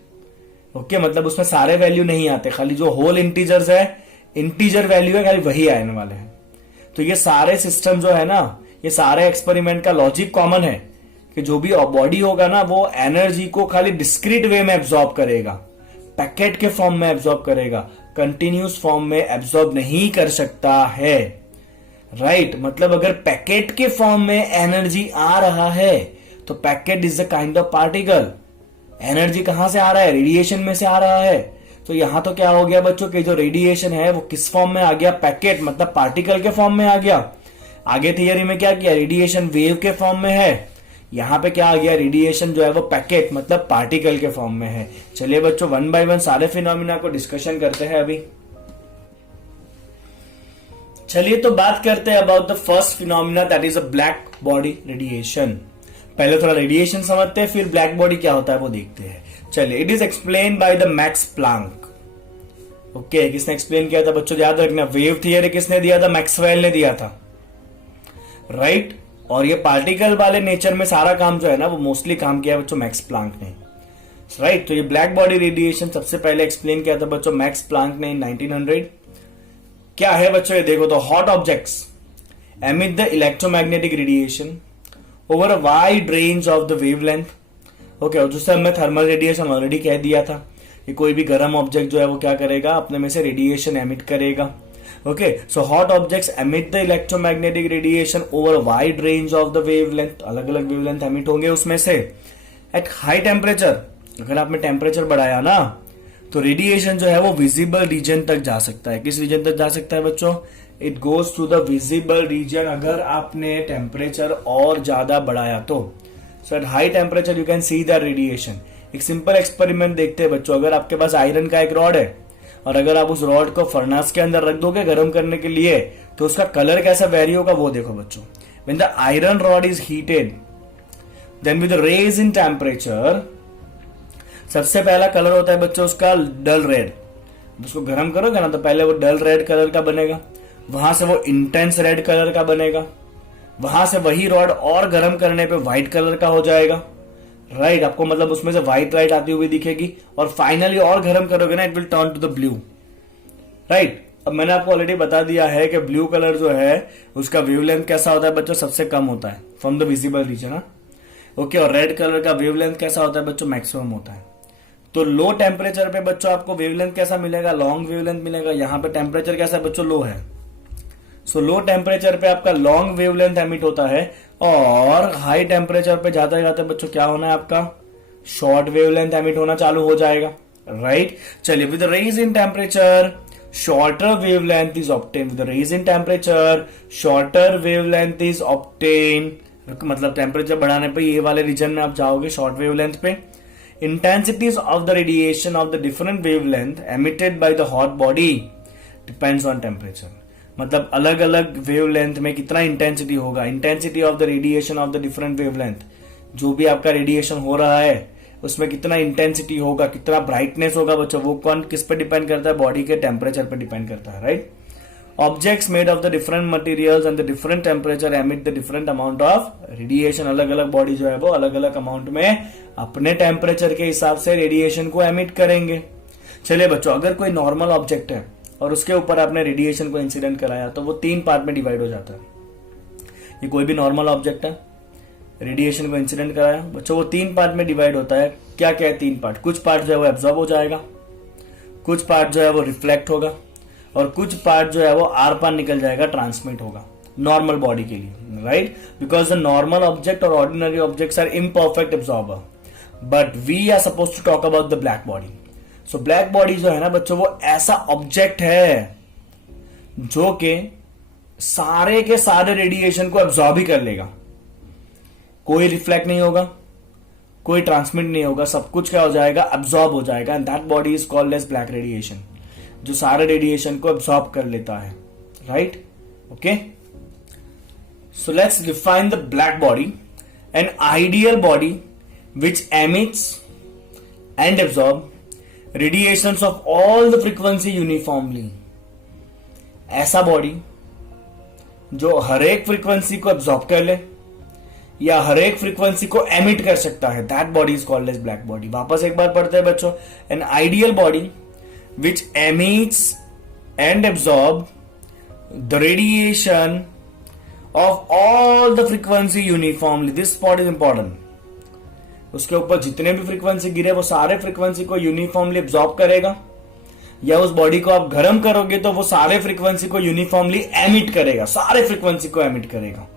okay, मतलब उसमें सारे वैल्यू नहीं आते, खाली जो होल इंटीजर्स है, इंटीजर वैल्यू है, खाली वही आने वाले हैं। तो ये सारे सिस्टम जो है ना, ये सारे एक्सपेरिमेंट का लॉजिक कॉमन है कि जो भी बॉडी होगा ना वो एनर्जी को खाली डिस्क्रीट वे में एब्जॉर्ब करेगा, पैकेट के फॉर्म में एब्जॉर्ब करेगा, कंटिन्यूस फॉर्म में एब्जॉर्ब नहीं कर सकता है। राइट मतलब अगर पैकेट के फॉर्म में एनर्जी आ रहा है तो packet is the kind of particle. Energy कहां से आ रहा है? रेडिएशन में से आ रहा है। तो यहां तो क्या हो गया बच्चों कि जो रेडिएशन है वो किस फॉर्म में आ गया? पैकेट मतलब पार्टिकल के फॉर्म में आ गया। आगे थियरी में क्या किया? रेडिएशन वेव के फॉर्म में है। यहां पे क्या आ गया? रेडिएशन जो है वो पैकेट मतलब पार्टिकल के फॉर्म में है। चलिए बच्चों वन बाय वन सारे फिनोमिना को डिस्कशन करते हैं अभी। चलिए तो बात करते हैं about the first phenomena that is a black body radiation. पहले थोड़ा रेडिएशन समझते हैं फिर ब्लैक बॉडी क्या होता है वो देखते हैं। चलिए it is explain by the max Planck. Okay किसने एक्सप्लेन किया था बच्चों? याद रखना वेव थियरी किसने दिया था? मैक्सवेल ने दिया था। राइट और ये पार्टिकल वाले नेचर में सारा काम जो है ना वो मोस्टली काम किया बच्चों मैक्स प्लांक ने। राइट तो ये ब्लैक बॉडी रेडिएशन सबसे पहले एक्सप्लेन किया था बच्चों मैक्स प्लांक ने इन 1900। क्या है बच्चों? ये देखो तो hot objects emit the electromagnetic radiation over a wide range of the wavelength. Okay और दूसरा हमने थर्मल रेडिएशन ऑलरेडी कह दिया था कि कोई भी गर्म ऑब्जेक्ट जो है वो क्या करेगा? अपने में से रेडिएशन एमिट करेगा। Okay so hot objects emit the electromagnetic radiation over wide range of the wavelength. अलग अलग वेवलेंथ एमिट होंगे उसमें से। एट हाई टेम्परेचर अगर आपने टेम्परेचर बढ़ाया ना तो रेडिएशन जो है वो विजिबल रीजन तक जा सकता है। किस रीजन तक जा सकता है बच्चों? It goes to the visible region अगर आपने टेम्परेचर और ज्यादा बढ़ाया तो। So at high temperature you can see the radiation. एक सिंपल एक्सपेरिमेंट देखते हैं बच्चों। अगर आपके पास आयरन का एक रॉड है और अगर आप उस रॉड को फर्नेस के अंदर रख दोगे गर्म करने के लिए तो उसका कलर कैसा वेरी होगा वो देखो बच्चों। When the iron rod is heated then with raise in temperature सबसे पहला कलर होता है बच्चों उसका डल रेड। उसको गर्म करोगे ना तो पहले वो डल रेड कलर का बनेगा, वहां से वो इंटेंस रेड कलर का बनेगा, वहां से वही रॉड और गर्म करने पे व्हाइट कलर का हो जाएगा। राइट आपको मतलब उसमें से व्हाइट लाइट आती हुई दिखेगी और फाइनली और गर्म करोगे ना it will turn to the blue. Right अब मैंने आपको ऑलरेडी बता दिया है कि ब्लू कलर जो है उसका वेवलेंथ कैसा होता है बच्चों? सबसे कम होता है from the visible reason. Okay और रेड कलर का वेवलेंथ कैसा होता है बच्चों? मैक्सिमम होता है। तो लो टेम्परेचर पे बच्चों आपको वेवलेंथ कैसा मिलेगा? लॉन्ग वेवलेंथ मिलेगा। यहां पे टेम्परेचर कैसा बच्चों? लो है। सो लो टेम्परेचर पे आपका लॉन्ग वेवलेंथ एमिट होता है और हाई टेम्परेचर पे जाते जाते बच्चों क्या होना है आपका? शॉर्ट वेवलेंथ एमिट होना चालू हो जाएगा। राइट चलिए with raise in temperature shorter wavelength is obtain. With raise in temperature shorter wavelength is obtain. मतलब टेम्परेचर बढ़ाने पे ये वाले रीजन में आप जाओगे शॉर्ट वेवलेंथ पे। Intensities of the radiation of the different wavelength emitted by the hot body depends on temperature। मतलब अलग अलग वेवलेंथ में कितना इंटेंसिटी होगा? Intensity of the radiation of the different wavelength, जो भी आपका रेडिएशन हो रहा है उसमें कितना इंटेंसिटी होगा, कितना ब्राइटनेस होगा बच्चों, वो कौन किस पे डिपेंड करता है? बॉडी के टेम्परेचर पे डिपेंड करता है। Right objects made of the different materials and the different temperature emit the different amount of radiation. अलग अलग बॉडी जो है वो अलग अलग अमाउंट में अपने टेम्परेचर के हिसाब से रेडिएशन को एमिट करेंगे। चलिए बच्चों अगर कोई नॉर्मल ऑब्जेक्ट है और उसके ऊपर आपने रेडिएशन को इंसिडेंट कराया तो वो 3 पार्ट में डिवाइड हो जाता है। ये कोई भी नॉर्मल ऑब्जेक्ट है, रेडिएशन को इंसिडेंट कराया बच्चों, वो 3 पार्ट में डिवाइड होता है। क्या क्या है 3 पार्ट? कुछ पार्ट जो है वो एब्जॉर्ब हो जाएगा, कुछ पार्ट जो है वो रिफ्लेक्ट होगा और कुछ पार्ट जो है वो आर पार निकल जाएगा, ट्रांसमिट होगा नॉर्मल बॉडी के लिए। Right because the normal object और ordinary objects are imperfect absorber but we are suppose to talk about the black body. So black body जो है ना बच्चों वो ऐसा ऑब्जेक्ट है जो कि सारे के सारे रेडिएशन को एब्जॉर्ब ही कर लेगा। कोई रिफ्लेक्ट नहीं होगा, कोई ट्रांसमिट नहीं होगा, सब कुछ क्या हो जाएगा? एब्जॉर्ब हो जाएगा। And that body is called as black radiation, जो सारे रेडिएशन को एब्जॉर्ब कर लेता है। Right okay so let's define the black body. An ideal body which emits and absorb radiations of all the frequency uniformly। ऐसा body जो हर एक frequency को एब्जॉर्ब कर ले या हर एक फ्रीक्वेंसी को एमिट कर सकता है, that body is called as black body. वापस एक बार पढ़ते हैं बच्चों। An ideal body which emits and absorb the radiation of all the frequency uniformly। this part is important। उसके ऊपर जितने भी फ्रीक्वेंसी गिरे वो सारे फ्रीक्वेंसी को यूनिफॉर्मली एब्जॉर्ब करेगा, या उस बॉडी को आप गर्म करोगे तो वो सारे फ्रीक्वेंसी को यूनिफॉर्मली एमिट करेगा, सारे फ्रीक्वेंसी को एमिट करेगा।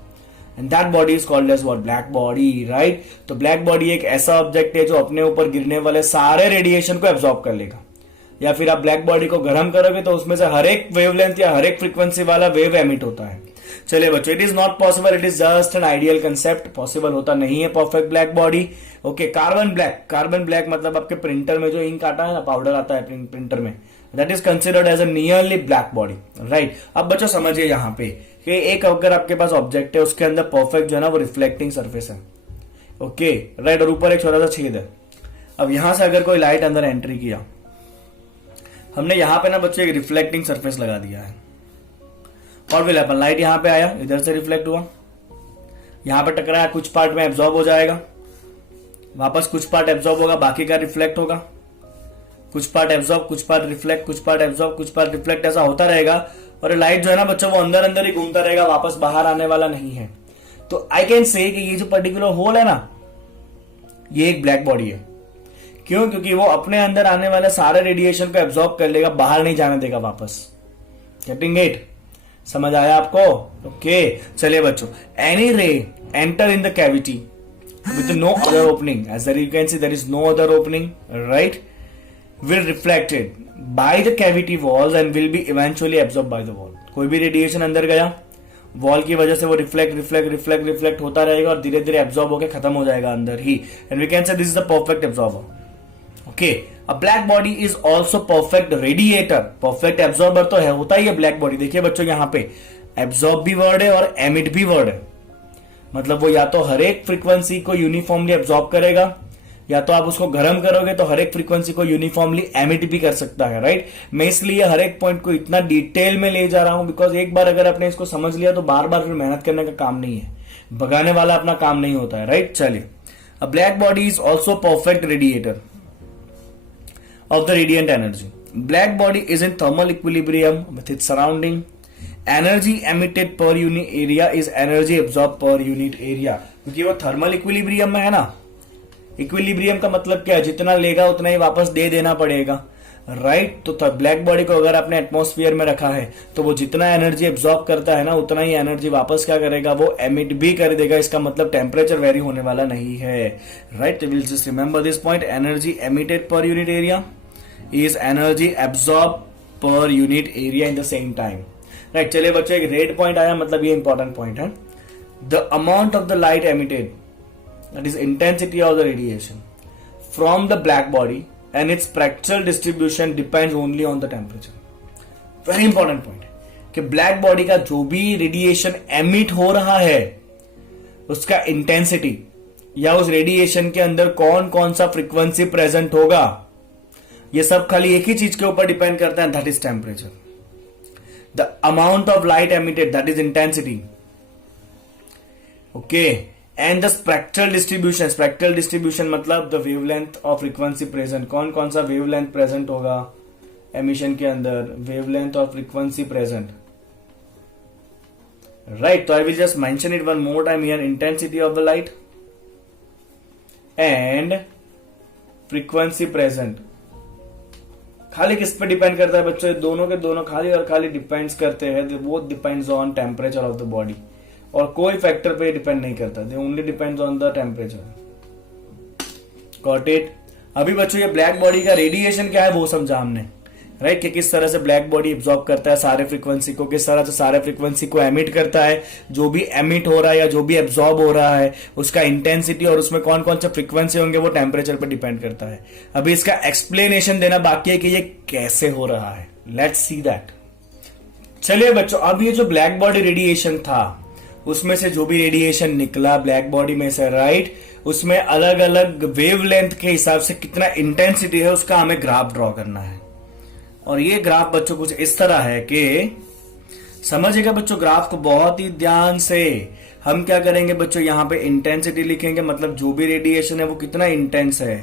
And that body is called as what? Black body, right. तो ब्लैक बॉडी एक ऐसा ऑब्जेक्ट है जो अपने ऊपर गिरने वाले सारे रेडिएशन को एब्जॉर्ब कर लेगा। या फिर आप ब्लैक बॉडी को गर्म करोगे तो उसमें से हर एक वेवलेंथ या हर एक फ्रीक्वेंसी वाला वेव एमिट होता है। चलिए बच्चों, it is not possible, it is just an ideal concept. Possible होता नहीं है perfect black body. Okay, carbon black मतलब आपके प्रिंटर में जो इंक आता है ना, पाउडर आता है प्रिंटर में, that is considered as a nearly black body, right. अब बच्चों समझिए यहाँ पे कि एक अगर आपके पास ऑब्जेक्ट है, उसके अंदर परफेक्ट जो है ना वो रिफ्लेक्टिंग सरफेस है, ओके, राइट, और ऊपर एक छोटा सा छेद है। अब यहां से अगर कोई लाइट अंदर एंट्री किया, हमने यहां पे ना बच्चों एक रिफ्लेक्टिंग सरफेस लगा दिया है, और विल हैपन, लाइट यहां पे आया, इधर से रिफ्लेक्ट हुआ, यहां पे टकराया, कुछ पार्ट में एब्जॉर्ब हो जाएगा, वापस कुछ पार्ट एब्जॉर्ब होगा, बाकी का रिफ्लेक्ट होगा, कुछ पार्ट एब्जॉर्ब, कुछ पार्ट रिफ्लेक्ट, कुछ पार्ट एब्जॉर्ब, कुछ पार्ट रिफ्लेक्ट, ऐसा होता रहेगा। और लाइट जो है ना बच्चों वो अंदर अंदर ही घूमता रहेगा, वापस बाहर आने वाला नहीं है। तो आई कैन से कि ये जो पर्टिकुलर होल है ना, ये एक ब्लैक बॉडी है। क्यों? क्योंकि वो अपने अंदर आने वाले सारे रेडिएशन को एब्जॉर्ब कर लेगा, बाहर नहीं जाने देगा वापस। Getting it? समझ आया आपको? ओके, चलिए बच्चों, any ray enter in the cavity with no other opening, as you can see there is no other opening, right, will reflected by the cavity walls and will be eventually absorbed by the wall। कोई भी radiation अंदर गया, wall की वजह से वो reflect होता रहेगा और धीरे धीरे एब्जॉर्ब होकर खत्म हो जाएगा अंदर ही। And we can say this is the perfect absorber. Okay, a black body is also perfect radiator. Perfect absorber तो है, होता ही है ब्लैक बॉडी। देखिए बच्चों, यहां पे एब्जॉर्ब भी वर्ड है और एमिट भी वर्ड है। मतलब वो या तो हर एक फ्रीक्वेंसी को यूनिफॉर्मली एब्जॉर्ब करेगा, या तो आप उसको गर्म करोगे तो हर एक फ्रीक्वेंसी को यूनिफॉर्मली एमिट भी कर सकता है, राइट। मैं इसलिए हर एक पॉइंट को इतना डिटेल में ले जा रहा हूं बिकॉज एक बार अगर आपने इसको समझ लिया तो बार बार फिर मेहनत करने का काम नहीं है, भगाने वाला अपना काम नहीं होता है, राइट। चलिए, अ black body is also perfect radiator of the radiant energy. Black body is in thermal equilibrium with its surrounding. Energy emitted per unit area is energy absorb per unit area. क्योंकि वो thermal equilibrium में है ना। Equilibrium का मतलब क्या है? जितना लेगा उतना ही वापस दे देना पड़ेगा, राइट। तो ब्लैक बॉडी को अगर आपने एटमॉस्फेयर में रखा है तो वो जितना एनर्जी एब्जॉर्ब करता है ना उतना ही एनर्जी वापस क्या करेगा? वो एमिट भी कर देगा। इसका मतलब टेम्परेचर वेरी होने वाला नहीं है, right. Will just remember this point, energy emitted per unit area is energy absorb per unit area in the same time, right. चलिए बच्चों, एक रेड पॉइंट आया, मतलब ये इंपॉर्टेंट पॉइंट है। The amount of the light emitted, that is intensity of the radiation from the black body and its spectral distribution depends only on the temperature। very important point है कि black body का जो भी radiation emit हो रहा है उसका intensity या उस रेडिएशन के अंदर कौन कौन सा फ्रीक्वेंसी प्रेजेंट होगा, ये सब खाली एक ही चीज के ऊपर डिपेंड करता है, that is temperature. The amount of light emitted, that is intensity, okay. And the spectral distribution मतलब the wavelength of frequency present, कौन कौन सा वेवलेंथ प्रेजेंट होगा एमिशन के अंदर, wavelength of frequency present, right. तो I will just mention it one more time here, intensity of the light and frequency present. खाली किस पे डिपेंड करता है बच्चों? दोनों के दोनों खाली और खाली डिपेंड्स करते हैं, वो depends on temperature of the body, और कोई फैक्टर पे डिपेंड नहीं करता, they only depends on the temperature. Got it? अभी बच्चों ये ब्लैक बॉडी का रेडिएशन क्या है वो समझा हमने, राइट, कि किस तरह से ब्लैक बॉडी एब्जॉर्ब करता है सारे फ्रीक्वेंसी को, किस तरह से सारे फ्रीक्वेंसी को एमिट करता है, जो भी एमिट हो रहा है या जो भी एब्जॉर्ब हो रहा है उसका इंटेंसिटी और उसमें कौन कौन से फ्रीक्वेंसी होंगे वो टेम्परेचर पर डिपेंड करता है। अभी इसका एक्सप्लेनेशन देना बाकी है कि ये कैसे हो रहा है, लेट्स सी दैट। चलिए बच्चों, अब ये जो ब्लैक बॉडी रेडिएशन था उसमें से जो भी रेडिएशन निकला ब्लैक बॉडी में से, राइट, उसमें अलग अलग वेवलेंथ के हिसाब से कितना इंटेंसिटी है उसका हमें ग्राफ ड्रॉ करना है। और ये ग्राफ बच्चों कुछ इस तरह है कि समझिएगा बच्चों, ग्राफ को बहुत ही ध्यान से। हम क्या करेंगे बच्चों, यहाँ पे इंटेंसिटी लिखेंगे, मतलब जो भी रेडिएशन है वो कितना इंटेंस है,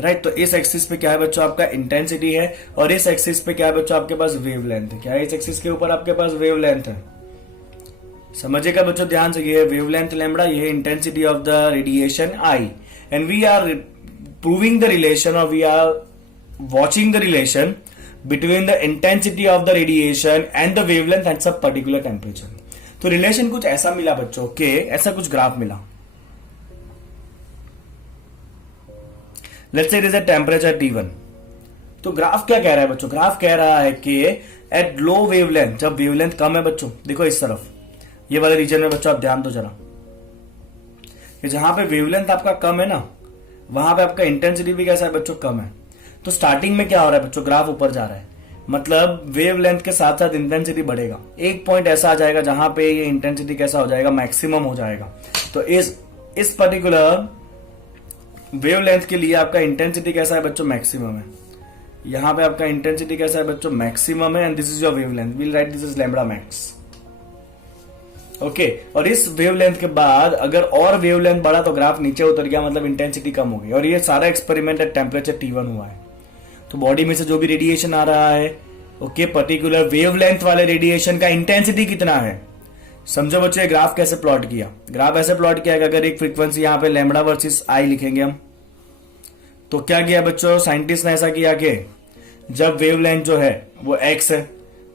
राइट। तो इस एक्सिस पे क्या है बच्चों आपका इंटेंसिटी है, और इस एक्सिस पे क्या है बच्चों आपके पास वेवलेंथ है। क्या है इस एक्सिस के ऊपर आपके पास वेवलेंथ है? समझिएगा बच्चों ध्यान से, ये वेवलेंथ लैम्बडा, ये intensity of the radiation I, and we are proving the relation or we are watching the relation between the intensity of the radiation and the wavelength at some particular temperature. तो relation कुछ ऐसा मिला बच्चों के, ऐसा कुछ graph मिला. Let's say it is a temperature T1. तो ग्राफ क्या कह रहा है बच्चों? ग्राफ कह रहा है कि एट लो वेवलेंथ, जब वेवलेंथ कम है बच्चों, देखो इस तरफ ये वाले रीजन में बच्चों आप ध्यान दो जरा, कि जहां पे वेवलेंथ आपका कम है ना, वहां पे आपका इंटेंसिटी भी कैसा है बच्चों? कम है. तो स्टार्टिंग में क्या हो रहा है बच्चों? ग्राफ ऊपर जा रहा है, मतलब वेवलेंथ के साथ साथ इंटेंसिटी बढ़ेगा. एक पॉइंट ऐसा आ जाएगा जहां पे ये इंटेंसिटी कैसा हो जाएगा? मैक्सिमम हो जाएगा. तो इस पर्टिकुलर वेवलेंथ के लिए आपका इंटेंसिटी कैसा है बच्चों? मैक्सिमम है. यहां पे आपका इंटेंसिटी कैसा है बच्चों? मैक्सिमम है. And this is your wavelength. We'll write this is lambda max. Okay. और इस वेवलेंथ के बाद अगर और वेवलेंथ बढ़ा तो ग्राफ नीचे उतर गया, मतलब इंटेंसिटी कम हो गई. और ये सारा एक्सपेरिमेंट एट टेम्परेचर T1 हुआ है. तो बॉडी में से जो भी रेडिएशन आ रहा है, ओके, पर्टिकुलर वेवलेंथ वाले रेडिएशन का इंटेंसिटी कितना है. समझो बच्चों, ग्राफ कैसे प्लॉट किया? ग्राफ ऐसे प्लॉट किया कि अगर एक फ्रीक्वेंसी यहां पे लैम्बडा वर्सेस आई लिखेंगे हम, तो क्या किया बच्चों? साइंटिस्ट ने ऐसा किया कि जब वेवलेंथ जो है वो x है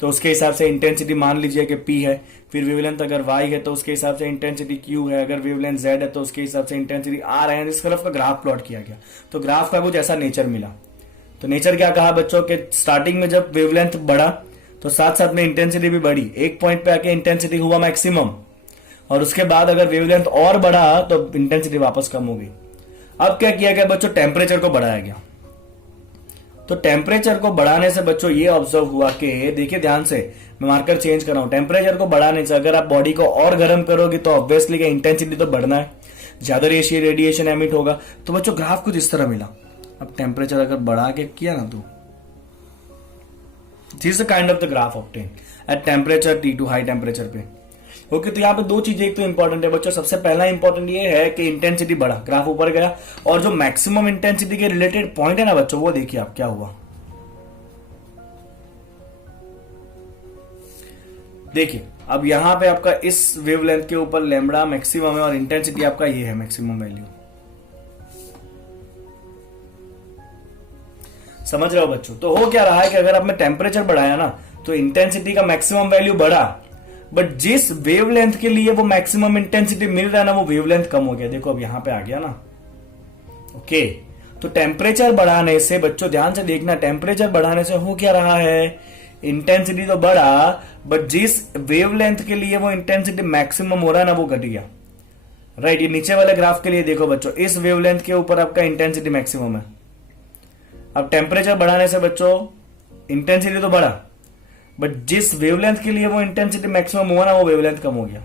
तो उसके हिसाब से इंटेंसिटी मान लीजिए कि p है. फिर वेवलेंथ अगर y है तो उसके हिसाब से इंटेंसिटी q है. अगर वेवलेंथ z है तो उसके हिसाब से इंटेंसिटी r है. इस तरफ का ग्राफ प्लॉट किया गया. तो ग्राफ का कुछ ऐसा नेचर मिला. तो नेचर क्या कहा बच्चों के स्टार्टिंग में जब वेवलेंथ बढ़ा तो साथ साथ में इंटेंसिटी भी बढ़ी. एक पॉइंट पे आके इंटेंसिटी हुआ मैक्सिमम, और उसके बाद अगर वेवलेंथ और बढ़ा तो इंटेंसिटी वापस कम हो गई. अब क्या किया गया बच्चों? टेम्परेचर को बढ़ाया गया. तो टेम्परेचर को बढ़ाने से बच्चों ये ऑब्जर्व हुआ कि, देखिए ध्यान से, मैं मार्कर चेंज कर रहा हूं. टेम्परेचर को बढ़ाने से अगर आप बॉडी को और गर्म करोगे तो ऑब्वियसली क्या इंटेंसिटी तो बढ़ना है, ज्यादा रेडिएशन एमिट होगा. तो बच्चों ग्राफ कुछ इस तरह मिला. अब टेम्परेचर अगर बढ़ा के किया ना तो this is the kind of the graph obtain at temperature T2, high temperature पे. ओके. तो यहाँ पे दो चीजें एक तो इंपॉर्टेंट है बच्चों. सबसे पहला इंपॉर्टेंट ये है कि इंटेंसिटी बढ़ा, ग्राफ ऊपर गया, और जो मैक्सिमम इंटेंसिटी के रिलेटेड पॉइंट है ना बच्चों, वो देखिए आप क्या हुआ. देखिए अब यहां पे आपका इस वेवलेंथ के ऊपर लैम्बडा मैक्सिमम है और इंटेंसिटी आपका ये है मैक्सिमम वैल्यू. समझ रहे हो बच्चों? तो हो क्या रहा है कि अगर आपने टेम्परेचर बढ़ाया ना तो इंटेंसिटी का मैक्सिमम वैल्यू बढ़ा, बट जिस वेवलेंथ के लिए वो मैक्सिमम इंटेंसिटी मिल रहा है ना, वो वेवलेंथ कम हो गया. देखो अब यहां पे आ गया ना. ओके. तो टेम्परेचर बढ़ाने से बच्चों ध्यान से देखना, टेम्परेचर बढ़ाने से हो क्या रहा है? इंटेंसिटी तो बढ़ा, बट जिस वेवलेंथ के लिए वो इंटेंसिटी मैक्सिमम हो रहा है ना, वो घट गया. राइट. ये नीचे वाले ग्राफ के लिए देखो बच्चों, इस वेवलेंथ के ऊपर आपका इंटेंसिटी मैक्सिमम है. अब टेम्परेचर बढ़ाने से बच्चों इंटेंसिटी तो बढ़ा, बट जिस वेवलेंथ के लिए वो इंटेंसिटी मैक्सिमम हुआ ना, वो वेवलेंथ कम हो गया.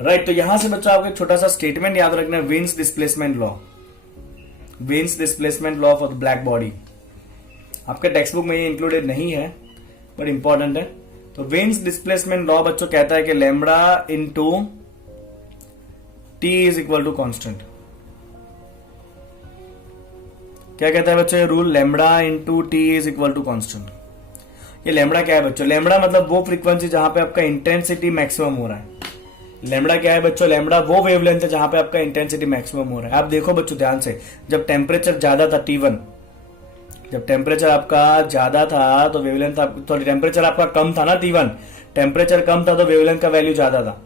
राइट. तो यहां से बच्चों आपको एक छोटा सा स्टेटमेंट याद रखना है, veins displacement law. Veins displacement law for the black body. आपके टेक्स्ट बुक में ये इंक्लूडेड नहीं है बट इंपॉर्टेंट है. तो वेन्स डिस्प्लेसमेंट लॉ बच्चों कहता है कि lambda into T is equal to constant. क्या कहता है बच्चों ये rule? Lambda into T is equal to constant. ये लैम्बडा क्या है बच्चों? लैम्बडा मतलब वो फ्रीक्वेंसी जहां पे आपका इंटेंसिटी मैक्सिमम हो रहा है. लैम्बडा क्या है बच्चों? लैम्बडा वो वेवलेंथ है जहां पे आपका इंटेंसिटी मैक्सिमम हो रहा है. आप देखो बच्चों ध्यान से, जब टेम्परेचर ज्यादा था T1, जब टेम्परेचर आपका ज्यादा था तो वेवलेंथ तो टेम्परेचर आपका कम था ना T1, टेम्परेचर कम था तो वेवलेंथ का वैल्यू ज्यादा था,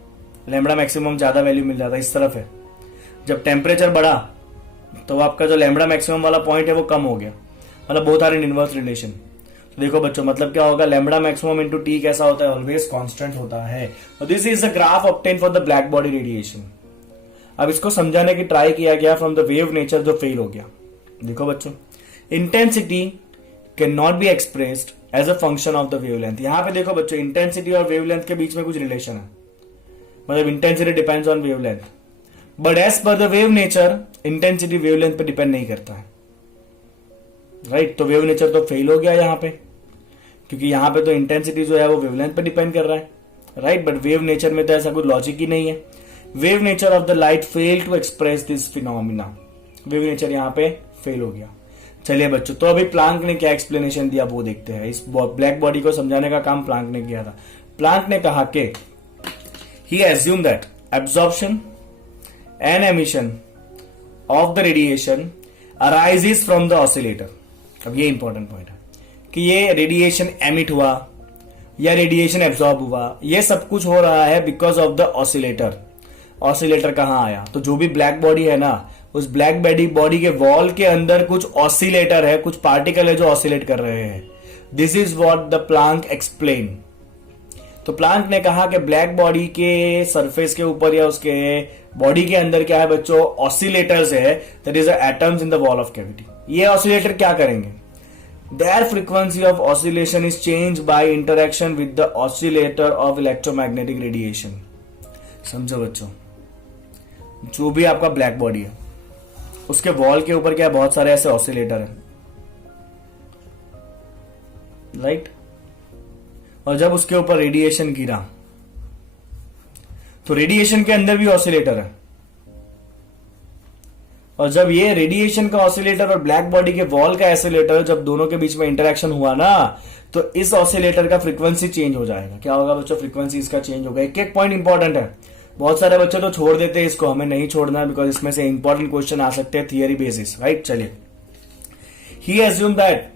लैम्बडा मैक्सिमम ज्यादा वैल्यू मिल जाता. इस तरफ है. जब टेम्परेचर बढ़ा तो आपका जो लैम्बडा मैक्सिमम वाला पॉइंट है वो कम हो गया, मतलब both are in inverse relation. तो देखो बच्चों मतलब क्या होगा? लैम्बडा मैक्सिमम इंटू टी कैसा होता है? ऑलवेज कांस्टेंट होता है. तो this is the graph obtain for the black body radiation. अब इसको समझाने की ट्राई किया गया फ्रॉम द वेव नेचर जो फेल हो गया. देखो बच्चों, intensity can not be expressed as a function of the wavelength. यहां पे देखो बच्चों, इंटेंसिटी और वेवलेंथ के बीच में कुछ रिलेशन है, मतलब intensity depends on wavelength, but as per the wave nature intensity wavelength पे डिपेंड नहीं करता है. राइट. तो वेव नेचर तो फेल हो गया यहां पे, क्योंकि यहां पे तो इंटेंसिटी जो है वो वेवलेंथ पे डिपेंड कर रहा है. राइट. बट वेव नेचर में तो ऐसा कोई लॉजिक ही नहीं है. Wave nature of the light fail to express this phenomena. Wave nature यहां पे फेल हो गया. चलिए बच्चों, तो अभी प्लांक ने क्या एक्सप्लेनेशन दिया वो देखते हैं. इस ब्लैक बॉडी को समझाने का काम प्लांक ने किया था. प्लांक ने कहा कि he assume that absorption and emission of the radiation arises from the oscillator. अब ये इंपॉर्टेंट पॉइंट है कि ये रेडिएशन एमिट हुआ या रेडिएशन एब्जॉर्ब हुआ, ये सब कुछ हो रहा है because of the oscillator. Oscillator कहां आया? तो जो भी ब्लैक बॉडी है ना, उस ब्लैक बॉडी के वॉल के अंदर कुछ ऑसिलेटर है, कुछ पार्टिकल है जो ऑसिलेट कर रहे हैं। This is what the Planck explain. तो प्लांक ने कहा कि ब्लैक बॉडी के सरफेस के ऊपर या उसके बॉडी के अंदर क्या है बच्चों? ऑसिलेटर्स है, that is atoms in the wall of cavity. ये ऑसिलेटर क्या करेंगे? There frequency of oscillation is change bye interaction with the oscillator of electromagnetic radiation. समझो बच्चों, जो भी आपका ब्लैक बॉडी है उसके वॉल के ऊपर क्या बहुत सारे ऐसे ऑसिलेटर हैं, राइट? और जब उसके ऊपर रेडिएशन गिरा तो रेडिएशन के अंदर भी ऑसिलेटर है, और जब ये रेडिएशन का ऑसिलेटर और ब्लैक बॉडी के वॉल का ऑसिलेटर जब दोनों के बीच में इंटरेक्शन हुआ ना, तो इस ऑसिलेटर का फ्रीक्वेंसी चेंज हो जाएगा। क्या होगा बच्चों? फ्रीक्वेंसी इसका चेंज होगा। एक एक पॉइंट इंपॉर्टेंट है, बहुत सारे बच्चे तो छोड़ देते हैं इसको, हमें नहीं छोड़ना है बिकॉज इसमें से इंपॉर्टेंट क्वेश्चन आ सकते हैं थियरी बेसिस, राइट? चलिए, he assume that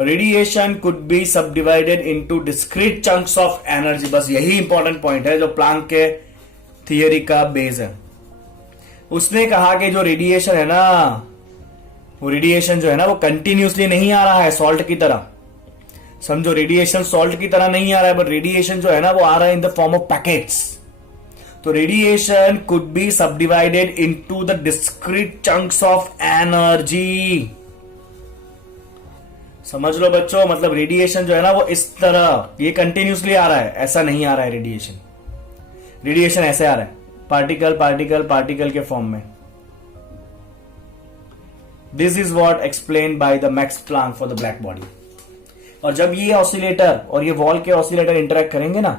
radiation could be subdivided into discrete chunks of energy. बस यही इंपॉर्टेंट पॉइंट है जो प्लांक के थियरी का बेस है। उसने कहा कि जो रेडिएशन है ना, वो रेडिएशन जो है ना वो कंटिन्यूसली नहीं आ रहा है सॉल्ट की तरह। समझो, रेडिएशन सॉल्ट की तरह नहीं आ रहा है, बट रेडिएशन जो है ना वो आ रहा है in the form of packets. तो radiation could be subdivided into the discrete chunks of energy. समझ लो बच्चों, मतलब रेडिएशन जो है ना वो इस तरह, ये कंटिन्यूसली आ रहा है, ऐसा नहीं आ रहा है रेडिएशन। रेडिएशन ऐसे आ रहा है, पार्टिकल पार्टिकल पार्टिकल के फॉर्म में। This is what explain by the max Planck for the black body. और जब ये ऑसिलेटर और ये वॉल के ऑसिलेटर इंटरेक्ट करेंगे ना,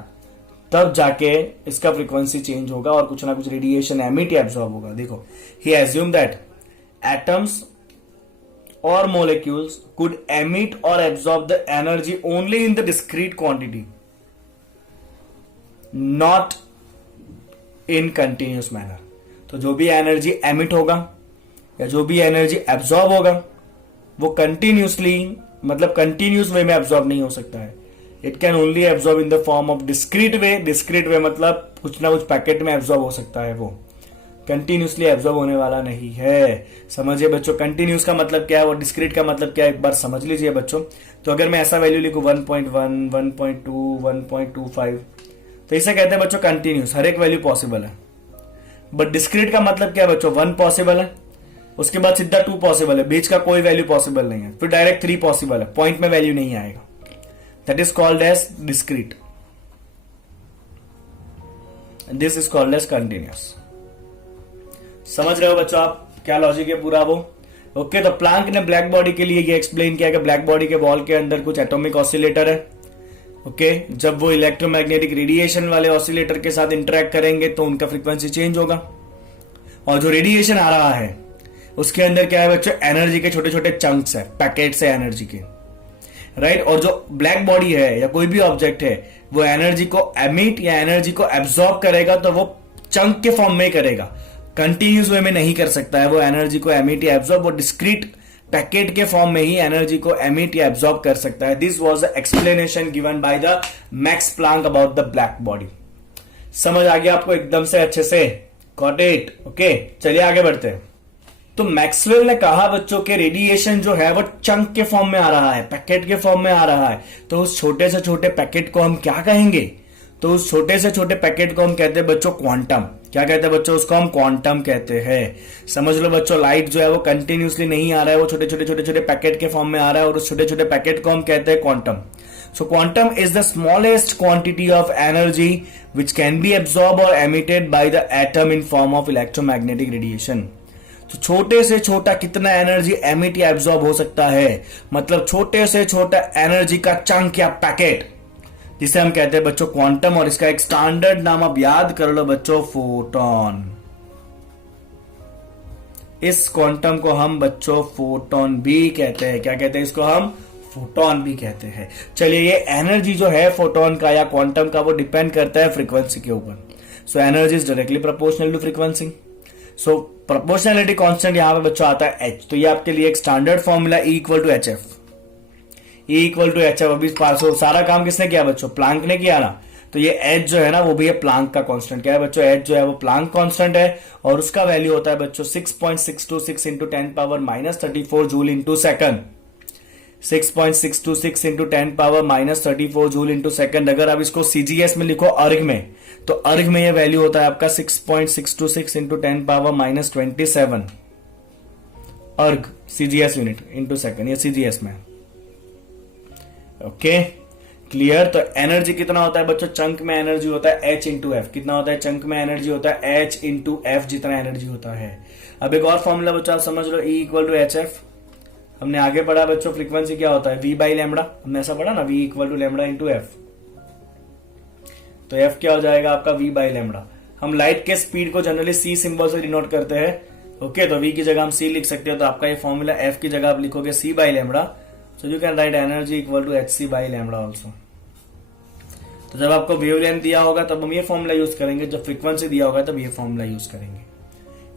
तब जाके इसका फ्रीक्वेंसी चेंज होगा और कुछ ना कुछ रेडिएशन एमिट या एब्जॉर्ब होगा। देखो, ही एज्यूम दैट एटम्स और molecules could emit or absorb the energy only in the discrete quantity, not in continuous manner। तो जो भी एनर्जी एमिट होगा या जो भी एनर्जी एब्जॉर्ब होगा वो कंटिन्यूसली, मतलब कंटिन्यूस वे में एब्जॉर्ब नहीं हो सकता है। It can only absorb in the form of discrete way. Discrete way मतलब कुछ ना कुछ पैकेट में एब्जॉर्ब हो सकता है, वो कंटिन्यूसली एब्जॉर्ब होने वाला नहीं है। समझिए बच्चों, कंटिन्यूस का मतलब क्या है और डिस्क्रीट का मतलब क्या है, एक बार समझ लीजिए बच्चों। तो अगर मैं ऐसा वैल्यू लिखूं 1.1, 1.2, 1.25, तो इसे कहते हैं बच्चों कंटिन्यूस, हर एक वैल्यू पॉसिबल है। बट डिस्क्रीट का मतलब क्या है बच्चों? 1 पॉसिबल है, उसके बाद सीधा 2 पॉसिबल है, बीच का कोई वैल्यू पॉसिबल नहीं है, फिर डायरेक्ट 3 पॉसिबल है, पॉइंट में वैल्यू नहीं आएगा। That is called as discrete, this is called as continuous. समझ रहे हो बच्चों आप क्या लॉजिक है पूरा वो? ओके, तो प्लांक ने ब्लैक बॉडी के लिए ये एक्सप्लेन किया कि ब्लैक बॉडी के वॉल के अंदर कुछ एटॉमिक ऑसिलेटर है। ओके, जब वो इलेक्ट्रोमैग्नेटिक रेडिएशन वाले ऑसिलेटर के साथ इंटरेक्ट करेंगे तो उनका फ्रीक्वेंसी चेंज होगा, और जो रेडिएशन आ रहा है उसके अंदर क्या है बच्चों? एनर्जी के छोटे छोटे चंक्स है, पैकेट्स है एनर्जी के, राइट? और जो ब्लैक बॉडी है या कोई भी ऑब्जेक्ट है वो एनर्जी को एमिट या एनर्जी को एब्जॉर्ब करेगा तो वो चंक के फॉर्म में करेगा, कंटिन्यूस वे में नहीं कर सकता है वो एनर्जी को एमिट या एब्जॉर्ब। वो डिस्क्रीट पैकेट के फॉर्म में ही एनर्जी को एमिट या एब्जॉर्ब कर सकता है। This was the explanation given by the max Planck about the black body. समझ आ गया आपको एकदम से अच्छे से? Got it? ओके, चलिए आगे बढ़ते हैं। तो मैक्सवेल ने कहा बच्चों के रेडिएशन जो है वो चंक के फॉर्म में आ रहा है, पैकेट के फॉर्म में आ रहा है। तो उस छोटे से छोटे पैकेट को हम क्या कहेंगे? तो उस छोटे से छोटे पैकेट को हम कहते हैं बच्चों क्वांटम। क्या कहते हैं बच्चों? उसको हम क्वांटम कहते हैं। समझ लो बच्चों, लाइट जो है वो कंटिन्यूसली नहीं आ रहा है, वो छोटे छोटे पैकेट के फॉर्म में आ रहा है, और उस छोटे छोटे पैकेट को हम कहते हैं quantum. So quantum is the smallest quantity of energy which can be absorb और emitted by the atom in form of electromagnetic radiation. तो छोटे से छोटा कितना एनर्जी एमिट या एब्सॉर्ब हो सकता है? मतलब छोटे से छोटा एनर्जी का चंक या पैकेट, जिसे हम कहते हैं बच्चों क्वांटम। और इसका एक स्टैंडर्ड नाम आप याद कर लो बच्चों, फोटॉन। इस क्वांटम को हम बच्चों फोटॉन भी कहते हैं। क्या कहते हैं इसको? हम फोटॉन भी कहते हैं। चलिए, ये एनर्जी जो है फोटॉन का या क्वांटम का वो डिपेंड करता है फ्रीक्वेंसी के ऊपर। So energy is directly proportional to frequency. So proportionality constant यहां पे बच्चों आता है h, तो ये आपके लिए एक standard formula E equal to H F. E equal to H F. अभी सारा काम किसने किया बच्चों? प्लांक ने किया ना। तो ये h जो है ना वो भी है प्लांक का कांस्टेंट। क्या है बच्चों? h जो है वो प्लांक कांस्टेंट है और उसका वैल्यू होता है बच्चों 6.626 into 10 power minus 34 joule into second. 6.626 into 10 power minus 34 joule into second. अगर आप इसको सीजीएस में लिखो अर्ग में, तो अर्ग में ये वैल्यू होता है आपका 6.626 इंटू 10 पावर माइनस 27 अर्ग सीजीएस यूनिट इंटू सेकंड, ये सीजीएस में। Okay clear. तो एनर्जी कितना होता है बच्चों? चंक में एनर्जी होता है h इंटू एफ। कितना होता है? चंक में एनर्जी होता है h इंटू एफ, जितना एनर्जी होता है। अब एक और फॉर्मूला बच्चों आप समझ लो, E equal to H F. हमने आगे पढ़ा बच्चों फ्रीक्वेंसी क्या होता है? v by lambda. हमने ऐसा पढ़ा ना, v equal to lambda into F. तो f क्या हो जाएगा आपका? v by lambda. हम लाइट के स्पीड को जनरली c सिंबल से डिनोट करते हैं। ओके तो v की जगह हम c लिख सकते हो, तो आपका ये फॉर्मूला f की जगह आप लिखोगे c by lambda. So you can write energy equal to H C by lambda also. तो जब आपको वेवलेंथ दिया होगा तब हम ये फॉर्मूला यूज करेंगे, जब फ्रीक्वेंसी दिया होगा तब ये फॉर्मूला यूज करेंगे।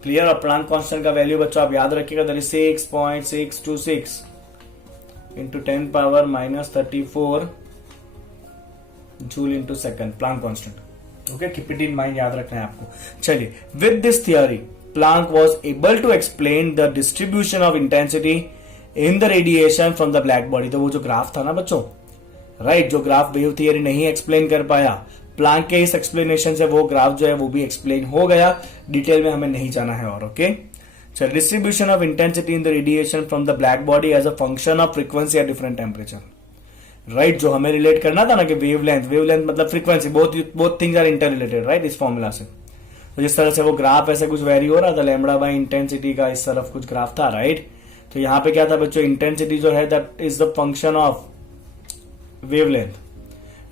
क्लियर। और प्लांक कांस्टेंट का वैल्यू बच्चों आप याद रखिएगा, that is 6.626 into 10 power minus 34 joule into second, Planck constant. Okay keep it in mind, याद रखना है आपको। चलिए, with this theory Planck was able to explain the distribution of intensity in the radiation from the black body. तो वो जो graph था ना बच्चों, राइट, जो ग्राफ वेव थियरी नहीं एक्सप्लेन कर पाया, प्लांक के इस एक्सप्लेनेशन से वो ग्राफ जो है वो भी एक्सप्लेन हो गया। डिटेल में हमें नहीं जाना है और ओके। चल, distribution of intensity in the radiation from the black body as a function of frequency at different temperature. Right, जो हमें रिलेट करना था ना कि वेवलेंथ मतलब frequency, both things are inter related, right, इस फॉर्मूला से। तो जिस तरह से वो ग्राफ ऐसे कुछ वेरी हो रहा था, लैम्बडा बाय इंटेंसिटी का इस तरफ कुछ ग्राफ था, राइट। तो यहाँ पे क्या था बच्चों? इंटेंसिटी जो है that is the function of wavelength,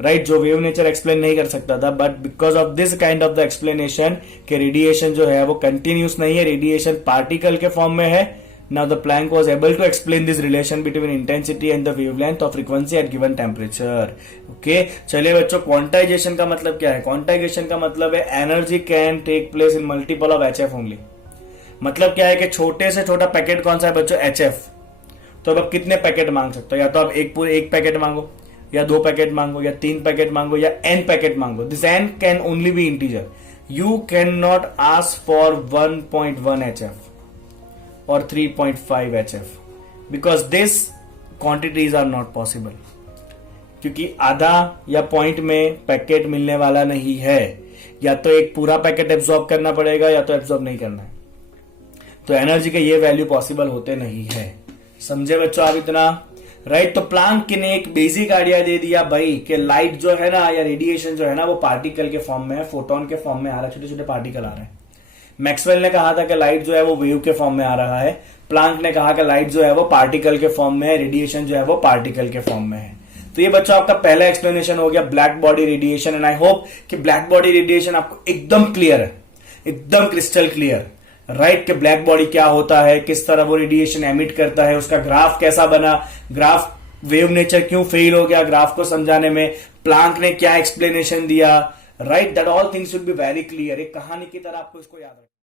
right, जो वेव नेचर एक्सप्लेन नहीं कर सकता था। But because of this kind of the explanation के रेडिएशन जो है वो कंटिन्यूस नहीं है, रेडिएशन पार्टिकल के फॉर्म में है। Now the Planck was able to explain this relation between intensity and the wavelength of frequency at given temperature. Okay चलिए बच्चों, क्वांटाइजेशन का मतलब क्या है? क्वांटाइजेशन का मतलब है energy can take place in multiple of H F only. मतलब क्या है कि छोटे से छोटा पैकेट कौन सा है बच्चों? H F. तो अब आप कितने पैकेट मांग सकते हो? या तो आप एक पैकेट मांगो, या 2 पैकेट मांगो, या 3 पैकेट मांगो, या n पैकेट मांगो। This n can only be integer. You can not ask for 1.1 HF और 3.5 HF because this quantities are not possible, क्योंकि आधा या पॉइंट में पैकेट मिलने वाला नहीं है। या तो एक पूरा पैकेट एब्जॉर्ब करना पड़ेगा या तो एब्जॉर्ब नहीं करना है। तो एनर्जी के ये वैल्यू पॉसिबल होते नहीं है। समझे बच्चों आप इतना? राइट। तो प्लांक ने एक बेसिक आइडिया दे दिया भाई कि लाइट जो है ना या रेडिएशन जो है ना वो पार्टिकल के फॉर्म में है, फोटोन के फॉर्म में आ रहा है, छोटे छोटे पार्टिकल आ रहे हैं। मैक्सवेल ने कहा था कि लाइट जो है वो वेव के फॉर्म में आ रहा है। प्लांक ने कहा कि लाइट जो है वो पार्टिकल के फॉर्म में है, रेडिएशन जो है वो पार्टिकल के फॉर्म में है। तो ये बच्चों आपका पहला एक्सप्लेनेशन हो गया black body radiation. And I hope कि ब्लैक बॉडी रेडिएशन आपको एकदम क्लियर है, एकदम क्रिस्टल क्लियर, राइट, कि ब्लैक बॉडी क्या होता है, किस तरह वो रेडिएशन एमिट करता है, उसका ग्राफ कैसा बना, ग्राफ वेव नेचर क्यों फेल हो गया ग्राफ को समझाने में, प्लांक ने क्या एक्सप्लेनेशन दिया, right, that all things should be very clear. एक कहानी की तरह आपको इसको याद रखना।